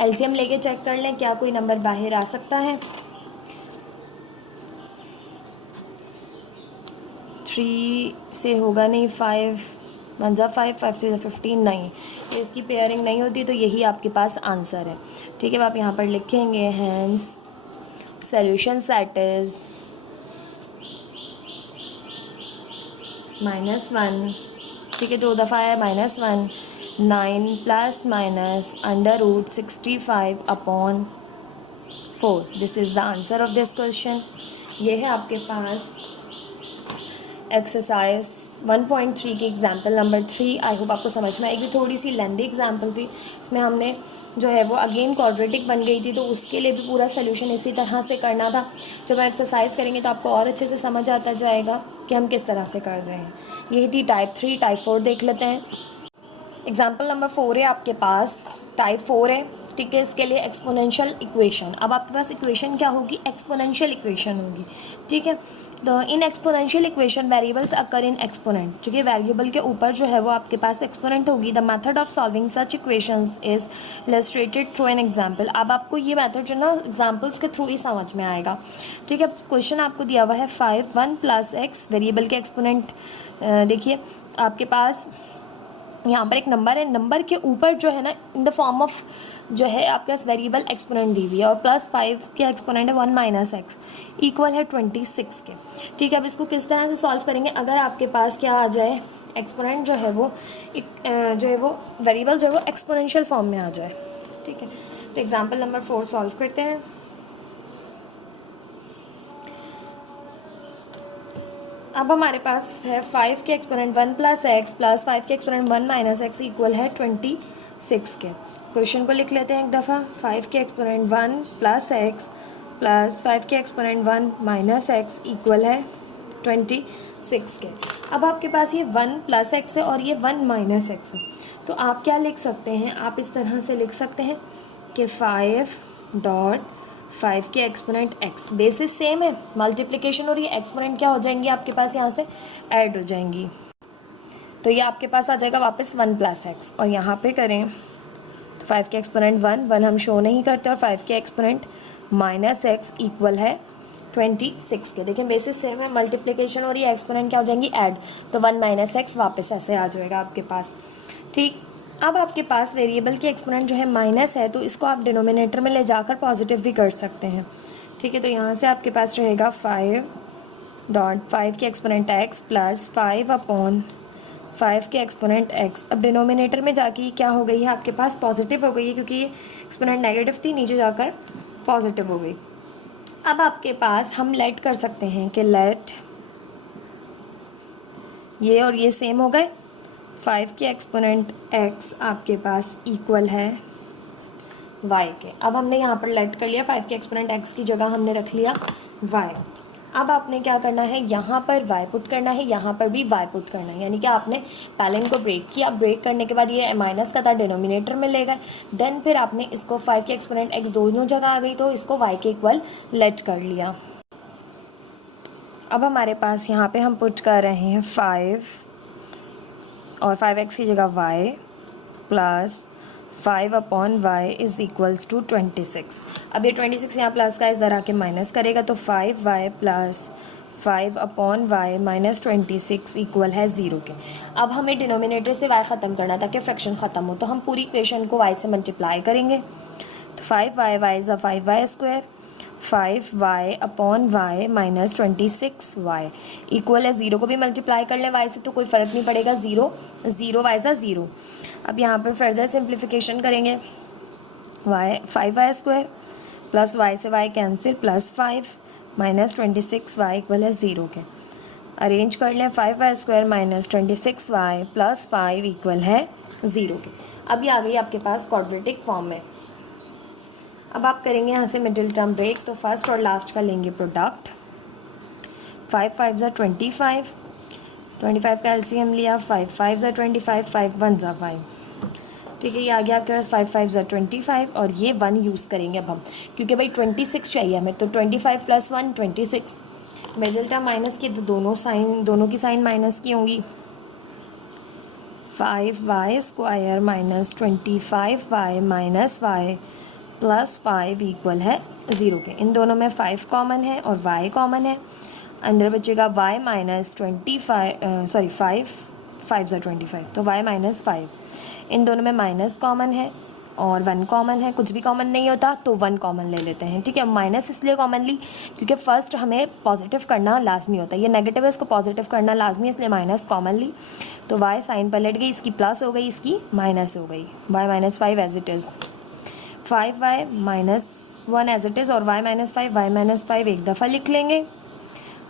एलसीएम लेके चेक कर लें, क्या कोई नंबर बाहर आ सकता है। 3 से होगा नहीं, 5 1 ज़ा 5, 5 से 15 नहीं, इसकी पेयरिंग नहीं होती तो यही आपके पास आंसर है। ठीक है, अब आप यहाँ पर लिखेंगे हैंस सॉल्यूशन सेट इज़ -1, ठीक है 2 दफ़ा है -1, 9 plus minus √65 upon 4। This is the answer of this question. ये है आपके पास एक्सरसाइज 1.3 की एग्जाम्पल नंबर 3। आई होप आपको समझ में आएगी। थोड़ी सी लेंदी एग्जाम्पल थी, इसमें हमने जो है वो अगेन क्वाड्रेटिक बन गई थी, तो उसके लिए भी पूरा सोल्यूशन इसी तरह से करना था। जब आप एक्सरसाइज करेंगे तो आपको और अच्छे से समझ आता जाएगा कि हम किस तरह से कर रहे हैं। यही थी टाइप 3। टाइप 4 देख लेते हैं। एग्जाम्पल नंबर 4 है आपके पास, टाइप 4 है। ठीक है, इसके लिए एक्सपोनेंशियल इक्वेशन। अब आपके पास इक्वेशन क्या होगी? एक्सपोनेंशियल इक्वेशन होगी। ठीक है, तो in exponential equation variables occur in exponent. ठीक है, वेरिएबल के ऊपर जो है वो आपके पास एक्सपोनेंट होगी। The method of solving such equations is illustrated through an example. अब आपको ये मेथड जो ना एग्जाम्पल्स के थ्रू ही समझ में आएगा। ठीक है, क्वेश्चन आपको दिया हुआ है 5 1 प्लस x, वेरिएबल के एक्सपोनेंट देखिए आपके पास यहाँ पर एक नंबर है, नंबर के ऊपर जो है ना इन द फॉर्म ऑफ जो है आपके पास वेरिएबल एक्सपोनेंट दी हुई है, और +5 के एक्सपोनेंट है 1 माइनस एक्स, इक्वल है 26 के। ठीक है, अब इसको किस तरह से सॉल्व करेंगे? अगर आपके पास क्या आ जाए, एक्सपोनेंट जो है वो वेरिएबल जो है वो एक्सपोनेंशियल फॉर्म में आ जाए। ठीक है, तो एग्जाम्पल नंबर 4 सॉल्व करते हैं। अब हमारे पास है 5 के एक्सपोनेंट 1 प्लस एक्स प्लस 5 के एक्सपोनेंट 1 माइनस एक्स इक्वल है 26 के। क्वेश्चन को लिख लेते हैं एक दफ़ा। 5 के एक्सपोनेंट 1 प्लस एक्स प्लस 5 के एक्सपोनेंट 1 माइनस एक्स इक्वल है 26 के। अब आपके पास ये 1 प्लस एक्स है और ये 1 माइनस एक्स है, तो आप क्या लिख सकते हैं? आप इस तरह से लिख सकते हैं कि 5 के एक्सपोनेंट x, बेसिस सेम है, मल्टीप्लिकेशन और ये एक्सपोनेंट क्या हो जाएंगी आपके पास यहाँ से ऐड हो जाएंगी, तो ये आपके पास आ जाएगा वापस 1 प्लस एक्स। और यहाँ पे करें तो 5 के एक्सपोनेंट 1 हम शो नहीं करते, और 5 के एक्सपोनेंट माइनस एक्स इक्वल है 26 के। देखिए बेसिस सेम है, मल्टीप्लिकेशन और ये एक्सपोनेंट क्या हो जाएंगी ऐड, तो 1 माइनस एक्स वापस ऐसे आ जाएगा आपके पास। ठीक, अब आपके पास वेरिएबल की एक्सपोनेंट जो है माइनस है, तो इसको आप डिनोमिनेटर में ले जाकर पॉजिटिव भी कर सकते हैं। ठीक है, तो यहाँ से आपके पास रहेगा 5 के एक्सपोनेंट x प्लस 5 अपॉन 5 के एक्सपोनेंट x। अब डिनोमिनेटर में जाके क्या हो गई है आपके पास? पॉजिटिव हो गई है, क्योंकि ये एक्सपोनेंट नेगेटिव थी, नीचे जाकर पॉजिटिव हो गई। अब आपके पास हम लेट कर सकते हैं कि लेट ये और ये सेम हो गए, 5 के एक्सपोनेंट x आपके पास इक्वल है y के। अब हमने यहाँ पर लेट कर लिया, 5 के एक्सपोनेंट x की जगह हमने रख लिया y। अब आपने क्या करना है? यहाँ पर y पुट करना है, यहाँ पर भी y पुट करना है, यानी कि आपने पहले इनको ब्रेक किया, ब्रेक करने के बाद ये माइनस का था डिनोमिनेटर में ले गए, देन फिर आपने इसको 5 के एक्सपोनेंट x दोनों जगह आ गई तो इसको y के इक्वल लेट कर लिया। अब हमारे पास यहाँ पे हम पुट कर रहे हैं 5 और 5x की जगह y plus 5 upon y is equals to 26। अब ये 26 यहाँ प्लस का इधर आके माइनस करेगा तो 5y plus 5 upon y minus 26 equal है 0 के। अब हमें डिनोमिनेटर से y ख़त्म करना है ताकि फ्रैक्शन ख़त्म हो, तो हम पूरी इक्वेशन को y से मल्टीप्लाई करेंगे। तो 5y y is 5y square 5y upon y minus 26y equal है 0 को भी मल्टीप्लाई कर लें y से तो कोई फ़र्क नहीं पड़ेगा, 0 0 y ज़ा 0। अब यहाँ पर फर्दर सिंप्लीफिकेशन करेंगे, y 5y square plus y से y cancel plus 5 minus 26y equal है 0 के। अरेंज कर लें, 5y square minus 26y plus 5 equal है 0 के। अब ये आ गई आपके पास क्वाड्रेटिक फॉर्म में। अब आप करेंगे यहाँ से मिडिल टर्म ब्रेक, तो फर्स्ट और लास्ट का लेंगे प्रोडक्ट। 5 5 ज़ा 25, 25 का एलसीएम लिया, 5 5 ज़ा 25, 5 1 ज़ा 5। ठीक है, ये आ गया आपके पास 5 5 ज़ा 25 और ये 1 यूज़ करेंगे अब हम, क्योंकि भाई 26 चाहिए हमें, तो 25 प्लस 1 26। मिडिल टर्म माइनस की तो दोनों की साइन माइनस की होंगी। 5y square minus 25y minus y plus 5 equal है 0 के। इन दोनों में 5 कॉमन है और y कॉमन है, अंदर बचेगा y माइनस 5 5 ज़ा 25, तो y माइनस 5। इन दोनों में माइनस कॉमन है और 1 कॉमन है, कुछ भी कॉमन नहीं होता तो 1 कॉमन ले लेते हैं। ठीक है, माइनस इसलिए कॉमन ली क्योंकि फ़र्स्ट हमें पॉजिटिव करना लाजमी होता है, ये नेगेटिव है, इसको पॉजिटिव करना लाजमी है, इसलिए माइनस कॉमन ली। तो y साइन पलट गई, इसकी प्लस हो गई, इसकी माइनस हो गई, y minus 5 as it is, 5y minus 1 as it is और y माइनस 5 y माइनस 5 एक दफ़ा लिख लेंगे,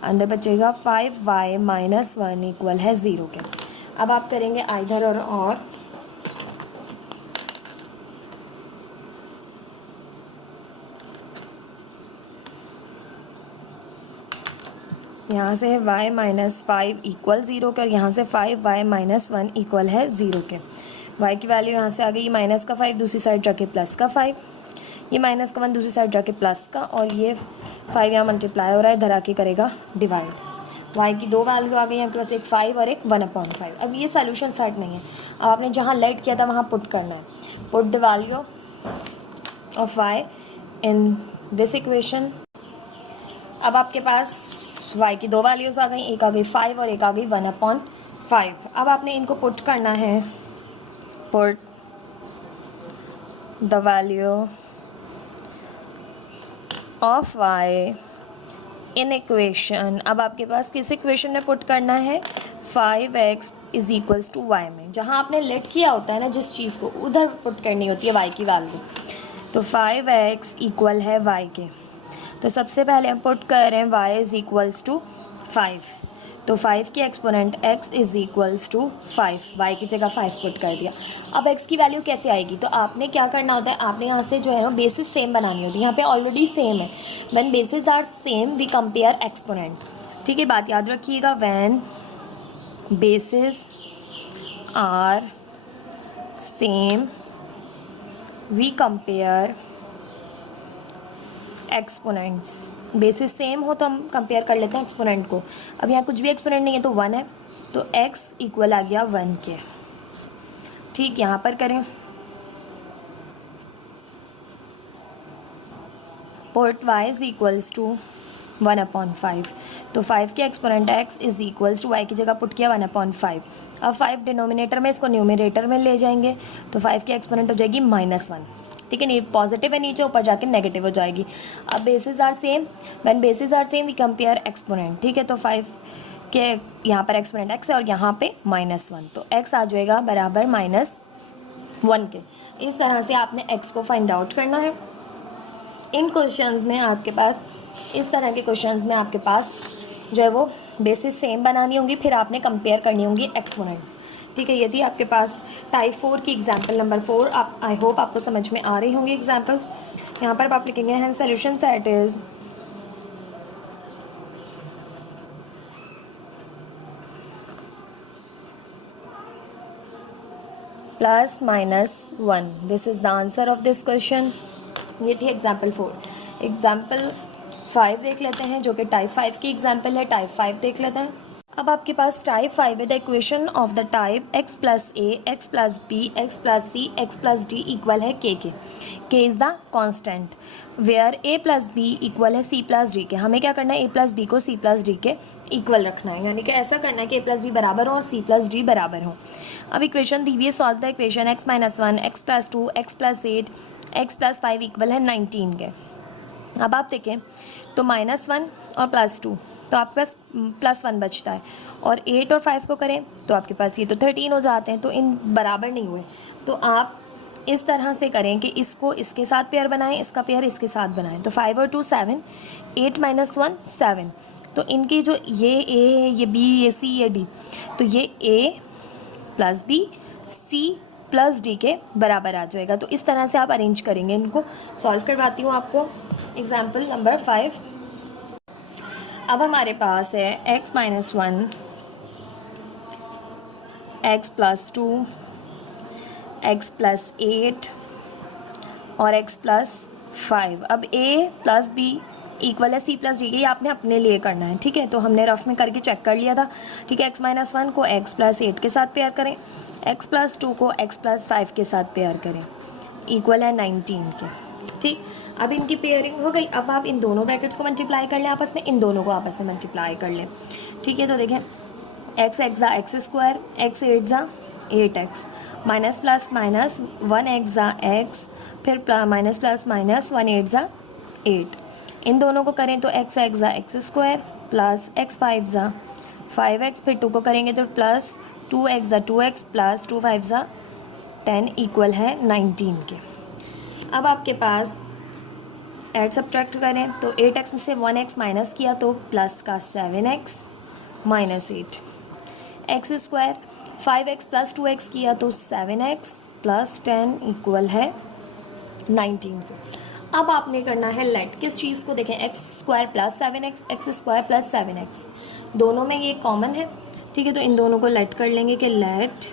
अंदर बचेगा 5y माइनस 1 इक्वल है 0 के। अब आप करेंगे आइदर और यहाँ से है y माइनस 5 इक्वल 0 के और यहाँ से 5y माइनस 1 इक्वल है 0 के। y की वैल्यू यहाँ से आ गई माइनस का 5, दूसरी साइड जाके प्लस का 5, ये माइनस का 1 दूसरी साइड जाके प्लस का, और ये 5 यहाँ मल्टीप्लाई हो रहा है, इधर आके करेगा डिवाइड। y की दो वैल्यू आ गई आपके पास, एक 5 और एक 1/5। अब ये सोल्यूशन सेट नहीं है, अब आपने जहाँ लेट किया था वहाँ पुट करना है। Put the value of y in this equation. अब आपके पास y की दो वैल्यूज़ आ गई, एक आ गई 5 और एक आ गई 1/5। अब आपने इनको पुट करना है, put the value of y in equation. अब आपके पास किस इक्वेशन में पुट करना है, 5x is equals to y में, जहाँ आपने लेट किया होता है ना जिस चीज़ को, उधर पुट करनी होती है y की वैल्यू। तो 5x इक्वल है y के, तो सबसे पहले हम पुट कर रहे हैं y इज़ इक्वल्स टू 5, तो 5 की exponent x is equals to 5, y की जगह 5 पुट कर दिया। अब x की वैल्यू कैसे आएगी, तो आपने क्या करना होता है, आपने यहाँ से जो है ना बेसिस सेम बनानी होती है, यहाँ पे ऑलरेडी सेम है। When basis are same we compare exponent. ठीक है, बात याद रखिएगा, when basis are same we compare exponents. Basis same हो तो हम कंपेयर कर लेते हैं एक्सपोनेंट को। अब यहाँ कुछ भी एक्सपोनेंट नहीं है तो 1 है, तो x इक्वल आ गया 1 के। ठीक, यहाँ पर करें put y is equals to 1/5, तो 5 के exponent x is equals to y की जगह पुट किया 1/5। अब 5 डिनोमिनेटर में, इसको न्यूमरेटर में ले जाएंगे, तो 5 की एक्सपोनेंट हो जाएगी -1। ठीक है, नहीं पॉजिटिव है नीचे, ऊपर जाके नेगेटिव हो जाएगी। अब basis are same, when basis are same we compare exponent. ठीक है, तो 5 के यहाँ पर एक्सपोनेंट x है और यहाँ पे -1, तो x आ जाएगा बराबर -1 के। इस तरह से आपने x को फाइंड आउट करना है। इन क्वेश्चंस में आपके पास, इस तरह के क्वेश्चंस में आपके पास जो है वो बेसिस सेम बनानी होंगी, फिर आपने कंपेयर करनी होंगी एक्सपोनेंट्स। ठीक है, यदि आपके पास टाइप 4 की एग्जाम्पल नंबर 4, आप आई होप आपको समझ में आ रही होंगी एग्जाम्पल्स। यहाँ पर आप लिखेंगे हैं solution set is +-1। This is the answer of this question. ये थी एग्जाम्पल 4। एग्जाम्पल 5 देख लेते हैं, जो कि टाइप 5 की एग्जाम्पल है। टाइप 5 देख लेते हैं। अब आपके पास टाइप 5 है the equation of the type x plus a x plus b x plus c x plus d equal है k is the constant where a plus b equal है सी प्लस डी के। हमें क्या करना है, ए plus B को सी plus d के equal रखना है, यानी कि ऐसा करना है कि ए प्लस बी बराबर हो और सी प्लस डी बराबर हो। अब इक्वेशन दी हुई है, solve the equation x minus 1 x plus 2 x plus 8 x plus 5 equal है 19 के। अब आप देखें तो -1 और +2 तो आपके पास +1 बचता है, और 8 और 5 को करें तो आपके पास ये तो 13 हो जाते हैं, तो इन बराबर नहीं हुए। तो आप इस तरह से करें कि इसको इसके साथ पेयर बनाएं, इसका पेयर इसके साथ बनाएं। तो 5 और 2 7, 8 - 1 7। तो इनकी जो ये ए है, ये बी, ये सी, ये डी, तो ये a plus b c plus d के बराबर आ जाएगा। तो इस तरह से आप अरेंज करेंगे। इनको सॉल्व करवाती हूँ आपको। Example number 5। अब हमारे पास है x minus 1 x plus 2 x plus 8 और x प्लस 5। अब a प्लस बी इक्वल है सी प्लस डी के, ये आपने अपने लिए करना है, ठीक है। तो हमने रफ में करके चेक कर लिया था, ठीक है। x माइनस 1 को x प्लस 8 के साथ पेयर करें, x प्लस 2 को x प्लस 5 के साथ पेयर करें, इक्वल है 19 के, ठीक। अब इनकी पेयरिंग हो गई। अब आप इन दोनों ब्रैकेट्स को मल्टीप्लाई कर लें आपस में, इन दोनों को आपस में मल्टीप्लाई कर लें, ठीक है। तो देखें x x x square, x 8 ज़ा 8x, minus plus minus 1x ज़ा x, फिर माइनस प्लस माइनस 1 8 ज़ा 8। इन दोनों को करें तो x एक्स ज़ा एक्स स्क्वायर प्लस x 5 ज़ा 5x, फिर 2 को करेंगे तो प्लस 2x ज़ा 2x प्लस 2 5 ज़ा 10 इक्वल है 19 के। अब आपके पास ऐड सब्ट्रैक्ट करें तो 8x में से 1x माइनस किया तो प्लस का 7x minus 8, x square 5x plus 2x किया तो 7x प्लस 10 इक्वल है 19 के। अब आपने करना है लेट किस चीज़ को, देखें x square plus 7x x square plus 7x, दोनों में ये कॉमन है, ठीक है। तो इन दोनों को लेट कर लेंगे कि let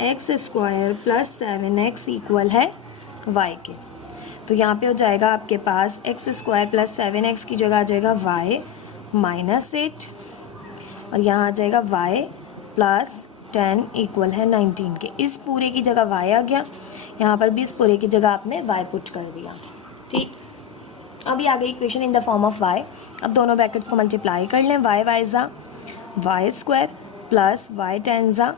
x square plus 7x equal है y के। तो यहाँ पे हो जाएगा आपके पास एक्स स्क्वायर प्लस 7x की जगह आ जाएगा y माइनस 8, और यहाँ आ जाएगा y प्लस 10 इक्वल है 19 के। इस पूरे की जगह y आ गया, यहाँ पर भी इस पूरे की जगह आपने y पुट कर दिया, ठीक। अभी आ गई equation in the form of y। अब दोनों ब्रैकेट्स को मल्टीप्लाई कर लें, y ज़ा y स्क्वायर प्लस y 10 ज़ा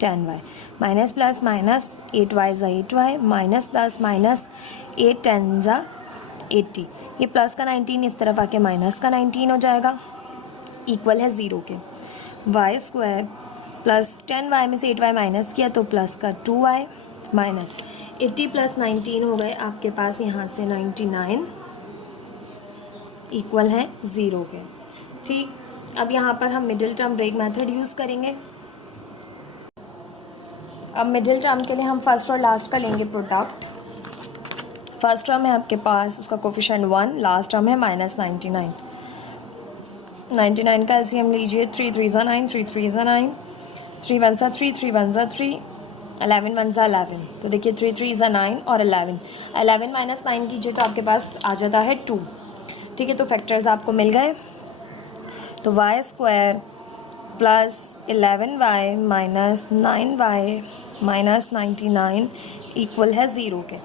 10y, minus plus minus 8y ज़ा 8y, माइनस प्लस माइनस 8 10 ज़ा 80, ये प्लस का 19 इस तरफ आके माइनस का 19 हो जाएगा, इक्वल है 0 के। y स्क्वायर प्लस 10y में से 8y माइनस किया तो प्लस का 2y माइनस 80 प्लस 19 हो गए आपके पास यहाँ से 99 इक्वल है 0 के, ठीक। अब यहाँ पर हम middle term break method use करेंगे। अब मिडिल टर्म के लिए हम फर्स्ट और लास्ट का लेंगे प्रोडक्ट। फर्स्ट टर्म है आपके पास, उसका कोफिशिएंट 1, लास्ट टर्म है -99। 99 का एलसीएम लीजिए, 3 3 ज़ा 9, 3 3 ज़ा 9, 3 1 ज़ा 3, 3 1 ज़ा 3, 11 1 ज़ा 11। तो देखिए 3 3 ज़ा 9 और 11, 11 माइनस 9 कीजिए तो आपके पास आ जाता है 2, ठीक है। तो फैक्टर्स आपको मिल गए। तो y square plus 11y minus 9y minus 99 equal है 0 के।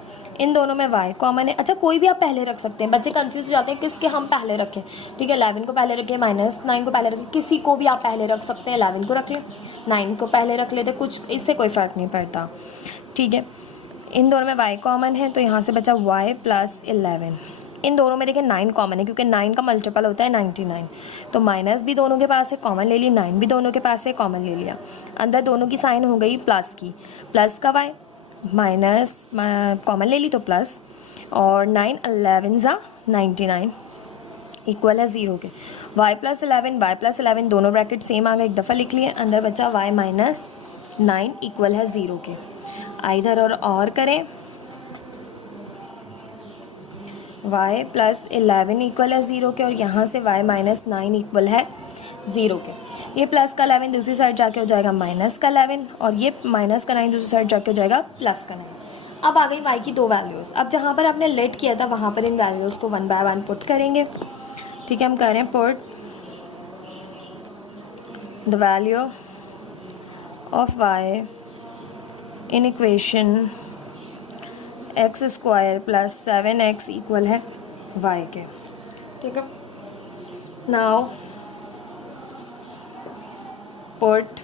इन दोनों में y कॉमन है। अच्छा, कोई भी आप पहले रख सकते हैं, बच्चे कंफ्यूज हो जाते हैं किसके हम पहले रखें, ठीक है। 11 को पहले रखें, माइनस 9 को पहले रखें, किसी को भी आप पहले रख सकते हैं। 11 को रख लें, 9 को पहले रख लेते, कुछ इससे कोई फ़र्क नहीं पड़ता, ठीक है। इन दोनों में y कॉमन है तो यहाँ से बचा y प्लस 11। इन दोनों में देखिए 9 कॉमन है क्योंकि 9 का मल्टीपल होता है 99, तो माइनस भी दोनों के पास है, कॉमन ले ली, 9 भी दोनों के पास है, कॉमन ले लिया। अंदर दोनों की साइन हो गई प्लस की, प्लस का y माइनस कॉमन ले ली तो प्लस, और 9 11 ज़ा 99 इक्वल है 0 के। y प्लस 11 दोनों ब्रैकेट सेम आ गए, एक दफ़ा लिख लिए, अंदर बचा y माइनस 9 इक्वल है 0 के। इधर और करें, y प्लस 11 इक्वल है 0 के, और यहाँ से y माइनस 9 इक्वल है 0 के। ये प्लस का 11 दूसरी साइड जाके हो जाएगा माइनस का 11, और ये माइनस का 9 दूसरी साइड जाके हो जाएगा प्लस का 9। अब आ गई y की दो वैल्यूज़। अब जहाँ पर आपने लेट किया था वहाँ पर इन वैल्यूज़ को 1 बाय 1 पुट करेंगे, ठीक है। हम करें put the value of y in equation x square plus 7x equal है वाई के, ठीक है। Now put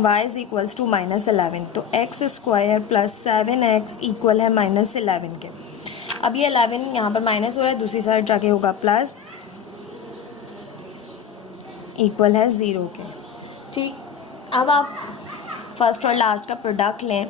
y is equals to -11, तो x square plus 7x equal है -11 के। अब ये 11 यहाँ पर माइनस हो रहा है, दूसरी साइड जाके होगा प्लस, इक्वल है 0 के, ठीक। अब आप फर्स्ट और लास्ट का प्रोडक्ट लें,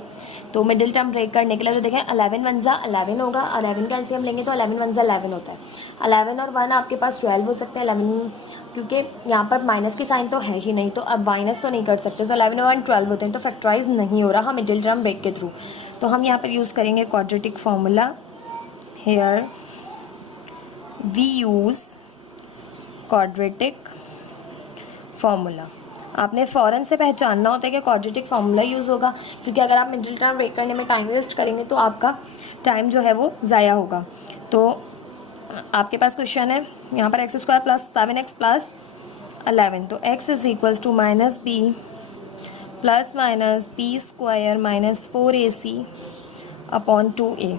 तो मिडिल टर्म ब्रेक करने के लिए तो देखें 11 वन ज़ा 11 होगा, 11 का एलसीएम लेंगे तो 11 वन ज़ा 11 होता है। 11 और 1 आपके पास 12 हो सकते हैं। 11 क्योंकि यहाँ पर माइनस की साइन तो है ही नहीं, तो अब माइनस तो नहीं कर सकते, तो 11 और 1 12 होते हैं, तो फैक्टराइज नहीं हो रहा मिडिल टर्म ब्रेक के थ्रू। तो हम यहाँ पर यूज़ करेंगे quadratic formula. Here we use quadratic formula. आपने फ़ौरन से पहचानना होता है कि क्वाड्रेटिक फार्मूला यूज़ होगा, क्योंकि अगर आप मिडिल टर्म ब्रेक करने में टाइम वेस्ट करेंगे तो आपका टाइम जो है वो ज़ाया होगा। तो आपके पास क्वेश्चन है यहाँ पर x square plus 7x plus 11, तो x is equals to minus b plus minus b square minus 4ac upon 2a।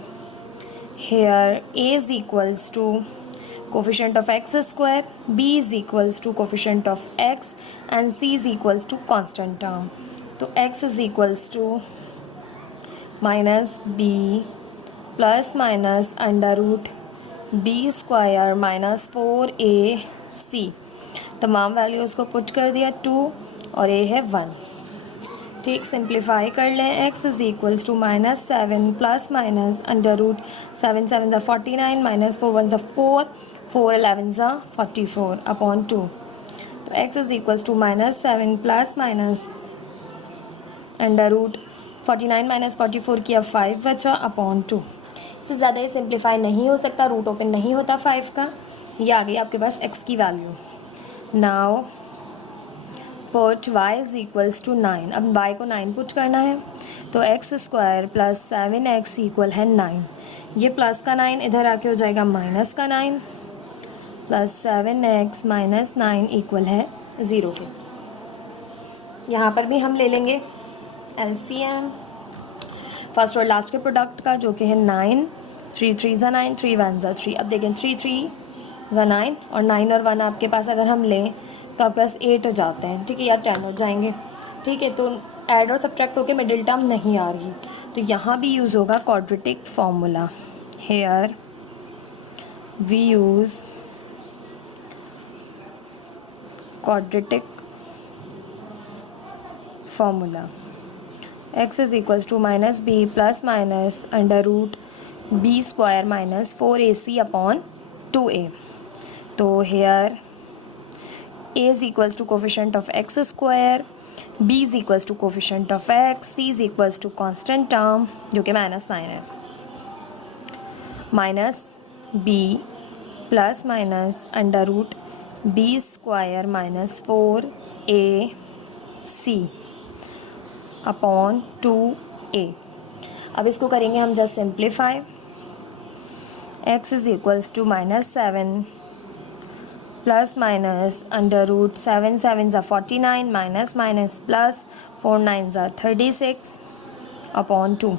Here a is equals to coefficient of x square, b is equals to coefficient of x and c is equals to constant term. तो x is equals to minus b plus minus under root b square minus 4ac। तमाम values को put कर दिया, 2 और a है 1, ठीक। Simplify कर लें, x is equals to -7 plus minus under root 7 7 ज़ा 49 माइनस 4 1 ज़ा 4 4 11 ज़ा 44 अपॉन 2। तो x is equals to -7 plus minus under root 49 minus 44 किया 5 बचा अपॉन 2। इससे ज़्यादा ये सिंप्लीफाई नहीं हो सकता, रूट ओपन नहीं होता 5 का। ये आ गई आपके पास x की value. Now put y is equals to 9। अब y को 9 पुट करना है, तो x square plus 7x equal है 9। ये प्लस का 9 इधर आके हो जाएगा माइनस का 9 प्लस 7x माइनस 9 इक्वल है 0 के। यहाँ पर भी हम ले लेंगे एलसीएम फर्स्ट और लास्ट के प्रोडक्ट का, जो कि है 9 3 3 ज़ा 9 3 1 ज़ा 3। अब देखें 3 3 ज़ा 9 और 9 और 1 आपके पास अगर हम लें तो आपके पास 8 हो जाते हैं, ठीक है, या 10 हो जाएंगे, ठीक है। तो ऐड और सब्ट्रैक्ट होकर मिडिल टर्म नहीं आ रही, तो यहाँ भी यूज़ होगा quadratic formula. Here we use quadratic formula. x is equals to minus b plus minus under root b square minus 4ac upon 2a। तो here a is equals to coefficient of x square, b is equals to coefficient of x, c is equals to constant term जो कि -9 है, minus b plus minus under root b square minus 4ac upon 2a। अब इसको करेंगे हम just simplify. x is equals to -7 plus minus under root 7 7 ज़ा 49 minus minus plus 4 9 ज़ा 36 upon 2।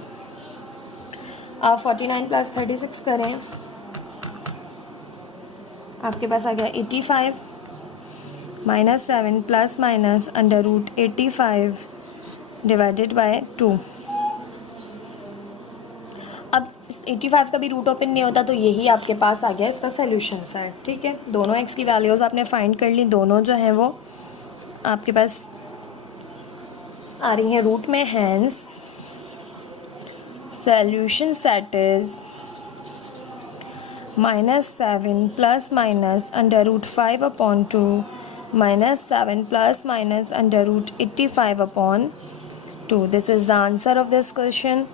आप 49 प्लस 36 करें, आपके पास आ गया 85 minus 7 plus minus under root 85 divided by 2। अब 85 का भी रूट ओपन नहीं होता, तो यही आपके पास आ गया इसका सोल्यूशन सर, ठीक है। दोनों x की वैल्यूज़ आपने फाइंड कर ली, दोनों जो हैं वो आपके पास आ रही हैं रूट में, hence solution set is -7 plus minus under root 5 upon 2 -7 plus minus under root 85 upon 2। This is the answer of this question.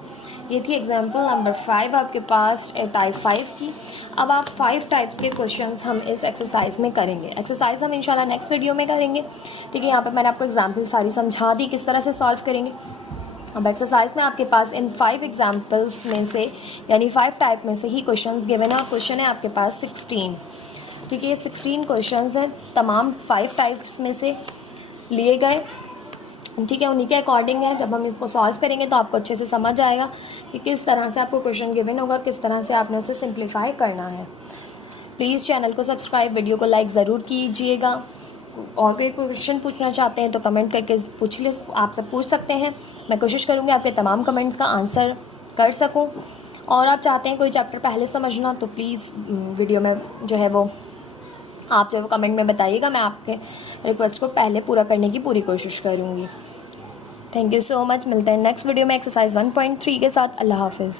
ये थी एग्जाम्पल नंबर 5 आपके पास टाइप 5 की। अब आप 5 टाइप्स के क्वेश्चंस हम इस एक्सरसाइज में करेंगे। एक्सरसाइज हम इंशाल्लाह नेक्स्ट वीडियो में करेंगे, ठीक है। यहाँ पर मैंने आपको एग्जाम्पल सारी समझा दी किस तरह से सॉल्व करेंगे। अब एक्सरसाइज में आपके पास इन 5 एग्जाम्पल्स में से यानी 5 टाइप में से ही क्वेश्चंस गिवन है, और क्वेश्चन है आपके पास 16, ठीक है। ये 16 क्वेश्चंस हैं तमाम 5 टाइप्स में से। लिए गए, ठीक है, उन्हीं के अकॉर्डिंग है। जब हम इसको सॉल्व करेंगे तो आपको अच्छे से समझ आएगा कि किस तरह से आपको क्वेश्चन गिवन होगा और किस तरह से आपने उसे सिंप्लीफाई करना है। प्लीज़ चैनल को सब्सक्राइब, वीडियो को लाइक ज़रूर कीजिएगा। और कोई क्वेश्चन पूछना चाहते हैं तो कमेंट करके आप सब पूछ सकते हैं। मैं कोशिश करूँगी आपके तमाम कमेंट्स का आंसर कर सकूँ। और आप चाहते हैं कोई चैप्टर पहले समझना तो प्लीज़ वीडियो में जो है वो आप जो है वो कमेंट में बताइएगा। मैं आपके रिक्वेस्ट को पहले पूरा करने की पूरी कोशिश करूँगी। Thank you so much. मिलते हैं नेक्स्ट वीडियो में एक्सरसाइज 1.3 के साथ। अल्लाह हाफिज़।